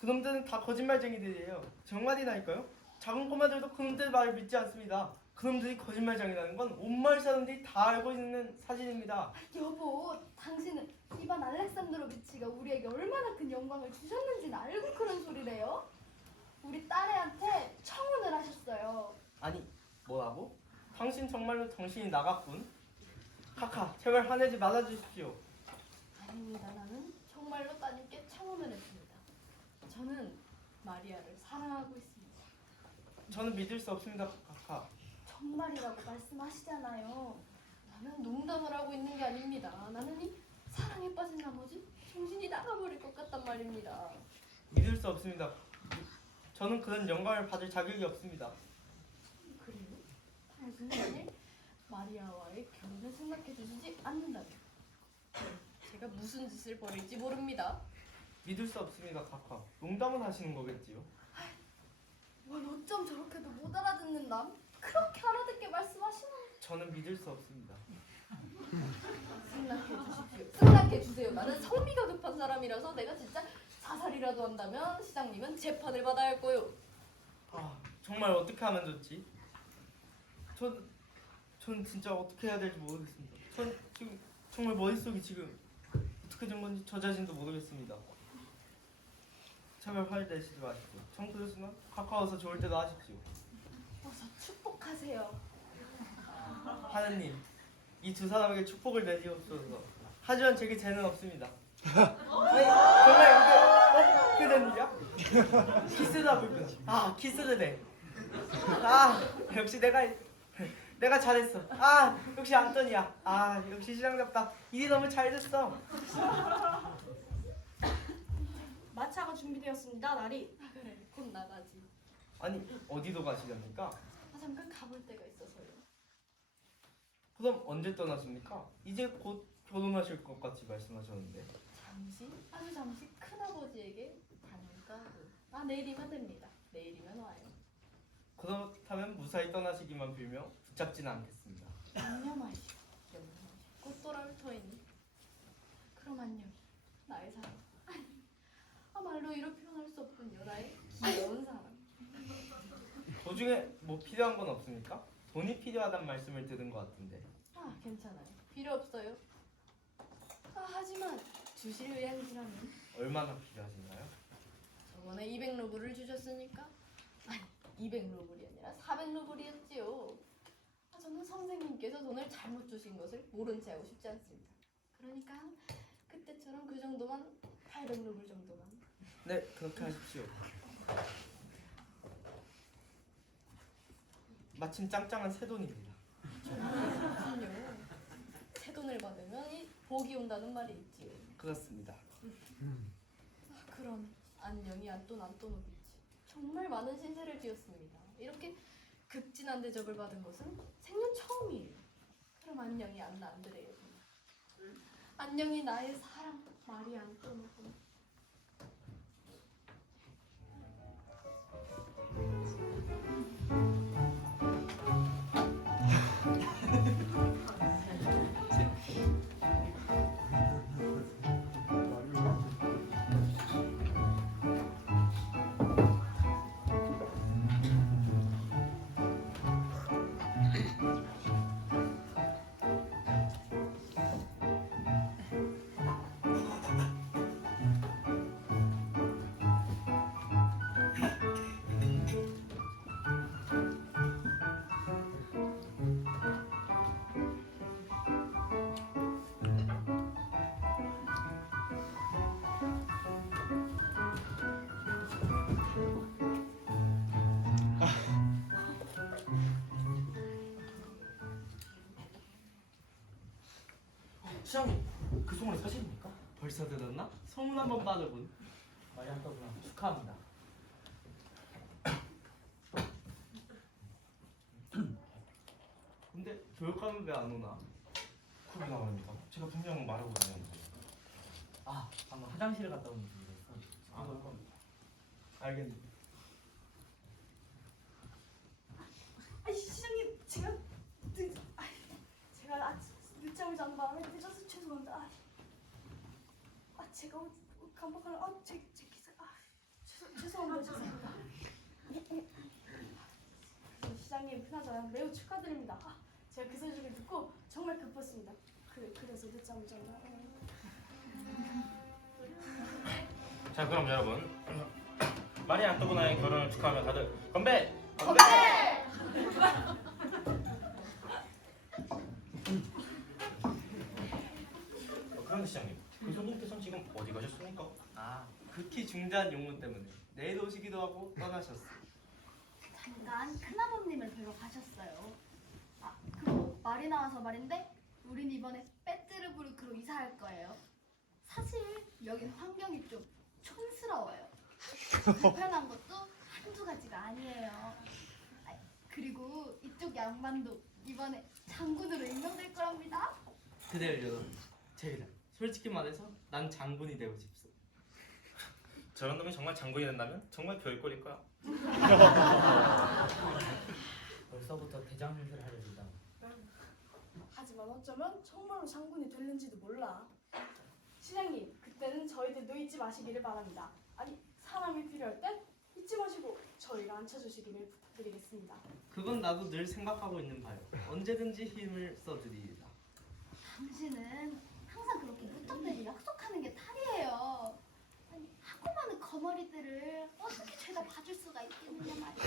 그놈들은 다 거짓말쟁이들이에요. 정말이라니까요. 작은 꼬마들도 그놈들 말을 믿지 않습니다. 그놈들이 거짓말쟁이라는 건 온 마을 사람들이 다 알고 있는 사실입니다. 여보, 당신은 이반 알렉산드로비치가 우리에게 얼마나 큰 영광을 주셨는지는 알고 그런 소리래요? 우리 딸애한테 청혼을 하셨어요. 아니, 뭐라고? 당신 정말로 정신이 나갔군. 카카, 제발 화내지 말아주십시오. 아닙니다. 나는 정말로 따님께 청혼을 했습니다. 저는 마리아를 사랑하고 있습니다. 저는 믿을 수 없습니다, 카카. 정말이라고 말씀하시잖아요. 나는 농담을 하고 있는 게 아닙니다. 나는 이 사랑에 빠진 나머지 정신이 나가버릴 것 같단 말입니다. 믿을 수 없습니다. 저는 그런 영광을 받을 자격이 없습니다. 그래요? 당신은 만일 마리아와의 결혼을 생각해 주시지 않는다면 제가 무슨 짓을 벌일지 모릅니다. 믿을 수 없습니다, 카카. 농담을 하시는 거겠지요? 원 어쩜 저렇게도 못 알아듣는다? 그렇게 알아듣게 말씀하시나? 저는 믿을 수 없습니다. 승낙해 주십시오. 승낙해 주세요. 나는 성미가 급한 사람이라서 내가 진짜 자살이라도 한다면 시장님은 재판을 받아야 할 거요. 아, 정말 어떻게 하면 좋지? 전 진짜 어떻게 해야 될지 모르겠습니다. 전 지금 정말 머릿속이 지금 어떻게 된 건지 저 자신도 모르겠습니다. 제발 화를 내시지 마십시오. 전 그렇지만 가까워서 좋을 때도 하십시오. 어서 축복하세요. 하느님, 이 두 사람에게 축복을 내주옵소서. 하지만 제게 죄는 없습니다. 아니, 정말 이게 되는 일이야? 키스다 불끈. 아, 키스를 해. 아, 역시 내가 잘했어. 아, 역시 안토니야. 아, 역시 시장답다. 일이 너무 잘 됐어. 마차가 준비되었습니다, 나리. 그래, 곧 나가지. 아니, 어디로 가시렵니까? 잠깐 가볼 데가 있어서요. 그럼 언제 떠나십니까? 이제 곧 결혼하실 것 같이 말씀하셨는데. 잠시, 아주 잠시 큰아버지에게 다녀올까 하고. 내일이면 됩니다. 내일이면 와요. 그렇다면 무사히 떠나시기만 빌며 붙잡지는 않겠습니다. 양념하시오. 곧 돌아올 터이니. 그럼 안녕. 나의 사랑. 말로 이로 표현할 수 없군요. 나의 귀여운 사랑. 도중에 뭐 필요한 건 없습니까? 돈이 필요하단 말씀을 들은 것 같은데. 괜찮아요. 필요 없어요. 하지만 주실 의향이라면 얼마나 필요하신가요? 저번에 200루블을 주셨으니까 200루블이 아니라 400루블이었지요. 저는 선생님께서 돈을 잘못 주신 것을 모른 채 하고 싶지 않습니다. 그러니까 그때처럼 그 정도만 800루블 정도만. 네, 그렇게 하십시오. 마침 짱짱한 새 돈입니다. 그렇군요. 새 돈을 받으면 이 복이 복이 온다는 말이 있지요. 그렇습니다. 그럼 안녕이 안토노비치 정말 많은 신세를 지었습니다. 이렇게 극진한 대접을 받은 것은 생전 처음이에요. 그럼 안녕이 안나 안드레예요. 안녕이 나의 사랑 마리 안토노군. 시장님, 그 소문이 사실입니까? 벌써 들었나? 소문 한번 빠르군. 말이 안 떠구나. 축하합니다. 근데 교육감은 왜 안 오나? 그러게나 말입니다. 제가 분명 말하고 있는데. 아, 방금 화장실을 갔다 온 중이었어. 알겠네. 시장님 제가 늦잠을 잔 바람에 늦어서 죄송합니다. 제가 깜빡하는 제 기사 죄송합니다. 시장님 그나저나 매우 축하드립니다. 제가 그 소식을 듣고 정말 기뻤습니다. 그래서 늦잠을 잤나? 자, 그럼 여러분 마리 안토구나의 결혼을 축하하며 다들 건배! 그런데 시장님, 그 손님께서는 지금 어디 가셨습니까? 극히 중대한 용문 때문에 내일 오시기도 하고 떠나셨어. 잠깐 큰아버님을 뵈러 가셨어요. 그리고 말이 나와서 말인데 우린 이번에 페테르부르크로 이사할 거예요. 사실 여긴 환경이 좀 촌스러워요. 불편한 것도 한두 가지가 아니에요. 그리고 이쪽 양반도 이번에 장군으로 임명될 거랍니다. 그대를 여러분, 제가 솔직히 말해서 난 장군이 되고 싶어. 저런 놈이 정말 장군이 된다면 정말 별꼴일 거야. 벌써부터 대장 행세를 하려 든다. 하지만 어쩌면 정말로 장군이 될는지도 몰라. 시장님, 그때는 저희들도 잊지 마시기를 바랍니다. 사람이 필요할 땐 잊지 마시고 저희를 앉혀주시기를 부탁드리겠습니다. 그건 나도 늘 생각하고 있는 바요. 언제든지 힘을 써드리리라. 당신은 항상 그렇게 무턱대고 약속하는 게 탈이에요. 하고 많은 거머리들을 어떻게 죄다 봐줄 수가 있겠느냐 말이야.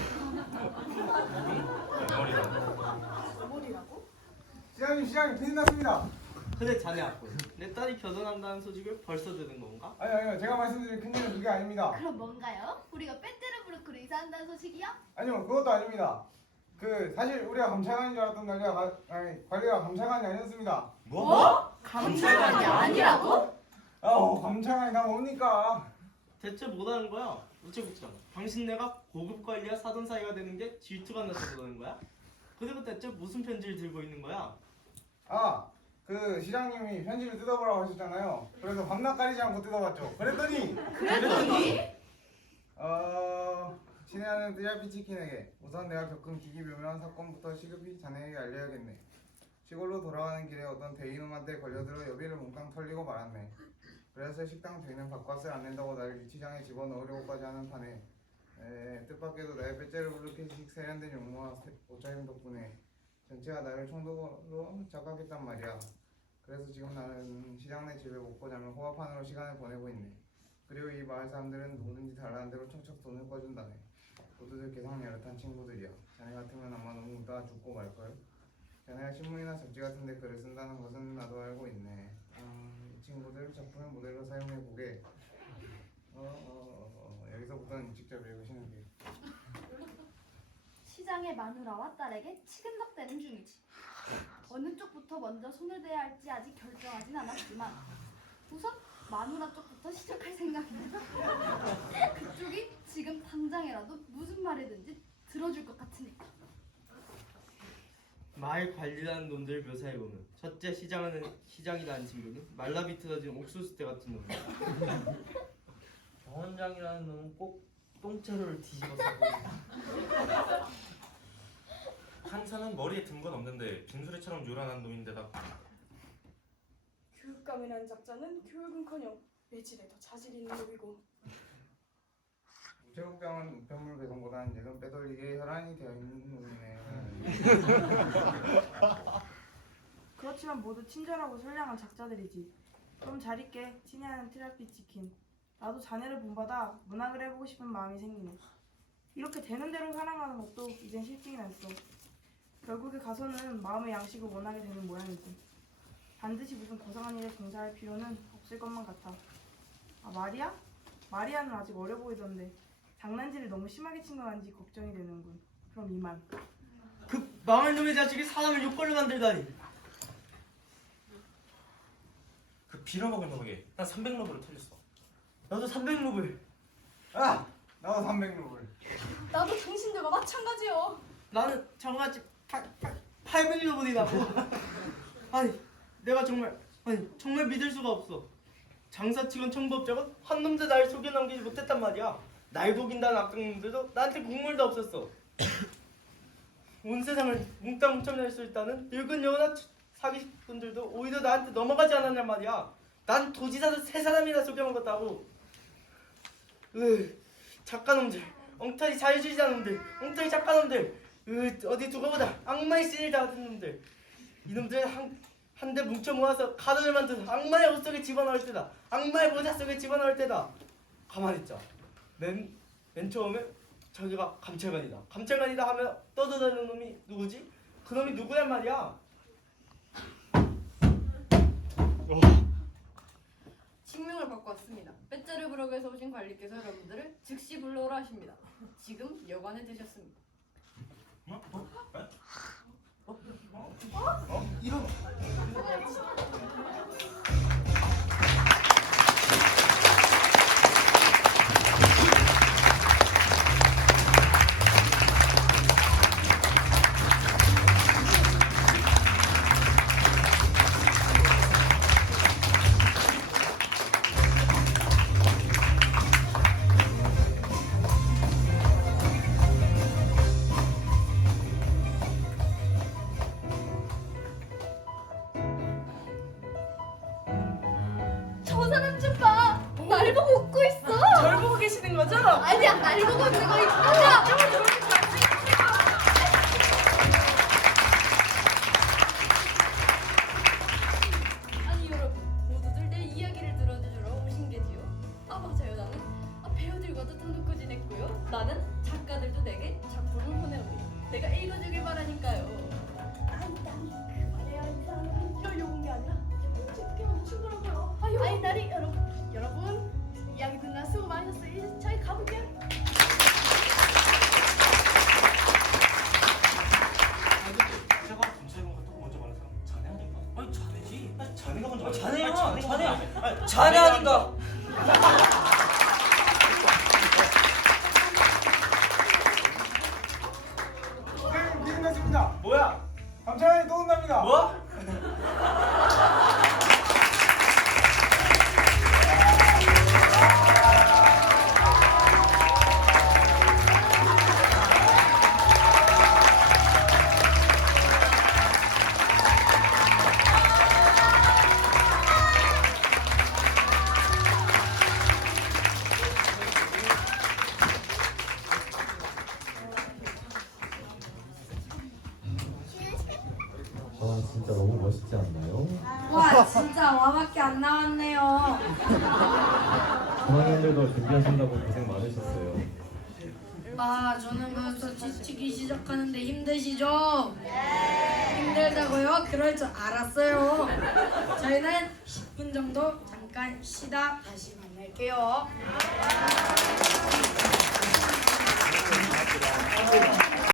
머리라고? 시장님 큰일 났습니다. 그래 자네 아군, 내 딸이 결혼한다는 소식을 벌써 들은 건가? 아니요 제가 말씀드린 큰일은 그게 아닙니다. 그럼 뭔가요? 우리가 페테르부르크로 이사한다는 소식이요? 아니요 그것도 아닙니다. 사실 우리가 감찰관인 줄 알았던 관리가 감찰관이 아니었습니다. 감찰관이 아니라고? 감찰관이 다 뭡니까? 대체 뭐라는 거야? 우체국장, 당신 내가 고급 관리와 사돈 사이가 되는 게 질투가 나서 그러는 거야? 그리고 대체 무슨 편지를 들고 있는 거야? 시장님이 편지를 뜯어보라고 하셨잖아요. 그래서 밤낮 가리지 않고 뜯어봤죠. 그랬더니 친애하는 띠알피치킨에게 우선 내가 겪은 기기묘묘한 사건부터 시급히 자네에게 알려야겠네. 시골로 돌아가는 길에 어떤 대인놈한테 걸려들어 여비를 몽땅 털리고 말았네. 그래서 식당 주인은 밥값을 안 낸다고 나를 유치장에 집어넣으려고까지 하는 판에 뜻밖에도 나의 페테르부르크식 세련된 용모와 옷차림 덕분에 전체가 나를 총독으로 착각했단 말이야. 그래서 지금 나는 시장 내 집에 먹고 자면 호화판으로 시간을 보내고 있네. 그리고 이 마을 사람들은 누구든지 달라는 대로 척척 돈을 꺼준다네. 모두들 개성 야릇한 친구들이야. 자네 같으면 아마 너무 웃다가 죽고 말걸. 자네가 신문이나 잡지 같은 데 글을 쓴다는 것은 나도 알고 있네. 이 친구들 작품을 모델로 사용해보게. 여기서부터는 직접 읽으시는 게. 시장의 마누라와 딸에게 치근덕대는 중이지. 어느 쪽부터 먼저 손을 대야 할지 아직 결정하진 않았지만 우선 마누라 쪽부터 시작할 생각입니다. 그쪽이 지금 당장이라도 무슨 말이든지 들어줄 것 같으니까. 마을 관리하는 놈들 묘사해보면 첫째 시장이라는 친구는 말라 비틀어진 옥수수대 같은 놈. 정원장이라는 놈은 꼭 똥채를 뒤집어 쓰고 판사는 머리에 든 건 없는데 빙수레처럼 요란한 놈인데다 교육감이라는 작자는 교육은커녕 매질에 더 자질이 있는 놈이고 우체국장은 우편물 배송보다는 예금 빼돌리기에 혈안이 되어 있는 놈이네. 그렇지만 모두 친절하고 선량한 작자들이지. 그럼 잘 있게 친애하는 트라피 치킨. 나도 자네를 본받아 문학을 해보고 싶은 마음이 생기네. 이렇게 되는 대로 사랑하는 것도 이젠 실증이 났어. 결국에 가서는 마음의 양식을 원하게 되는 모양이지. 반드시 무슨 고상한 일에 종사할 필요는 없을 것만 같아. 아, 마리아? 마리아는 아직 어려 보이던데 장난질을 너무 심하게 친 건 아닌지 걱정이 되는군. 그럼 이만. 그 망할 놈의 자식이 사람을 욕걸로 만들다니. 그 빌어먹을 놈에게 난 300러브를 털렸어. 나도 300루블. 아! 나도 300루블. 나도 당신들과 마찬가지요. 나는 정말지 800루블이라고. 아니 내가 정말 믿을 수가 없어. 장사치곤 청법자건 한 놈도 날 속여 넘기지 못했단 말이야. 날 속인다는 악당놈들도 나한테 국물도 없었어. 온 세상을 몽땅 훔쳐낼 수 있다는 늙은 여우나 사기꾼들도 오히려 나한테 넘어가지 않았냔 말이야. 난 도지사도 세 사람이나 속여먹었다고. 작가놈들, 엉터리 자유주의자놈들, 엉터리 작가놈들, 어디 두고 보자 악마의 씨를 다 얻은 놈들. 이놈들 한데 뭉쳐 모아서 가루를 만들어 악마의 옷 속에 집어넣을 때다. 악마의 모자 속에 집어넣을 때다. 가만히 있자. 맨 처음에 저기가 감찰관이다. 감찰관이다 하면 떠들어대는 놈이 누구지? 그 놈이 누구란 말이야? 식명을 받고 왔습니다. 빼짜르브럭에서 오신 관리께서 여러분들을 즉시 불러오라 하십니다. 지금 여관에 드셨습니다. 이런 저 사람 좀 봐. 날 보고 웃고 있어. 절 보고 계시는 거죠? 아니야, 날 보고 웃고 있어. 아니 여러분, 모두들 내 이야기를 들어주러 오신 게지요? 맞아요. 나는 배우들과도 터놓고 지냈고요. 나는 작가들도 내게 작품을 보내옵니다. 내가 읽어주길 바라니까요. 아니 그만해야 이 사람은 이러려고 온 게 아니라 훔치게 훔치더라고요. 아니 나리 여러분 이야기 듣느라 수고 많으셨어요. 이제 저희 가볼게요. 제가 검찰관 같다고 먼저 말한 사람 자네 아닌가? 아니 자네지. 자네가 먼저 말했어. 자네야. 자네 아닌가? 선생님 기름 났습니다. 뭐야? 감찰관이 또 온답니다. 뭐? 와 진짜 너무 멋있지 않나요? 와 진짜 와밖에 안 나왔네요. 3학년들도 준비하신다고 고생 많으셨어요. 저는 벌써 지치기 시작하는데 힘드시죠? 힘들다고요? 그럴 줄 알았어요. 저희는 10분 정도 잠깐 쉬다 다시 만날게요.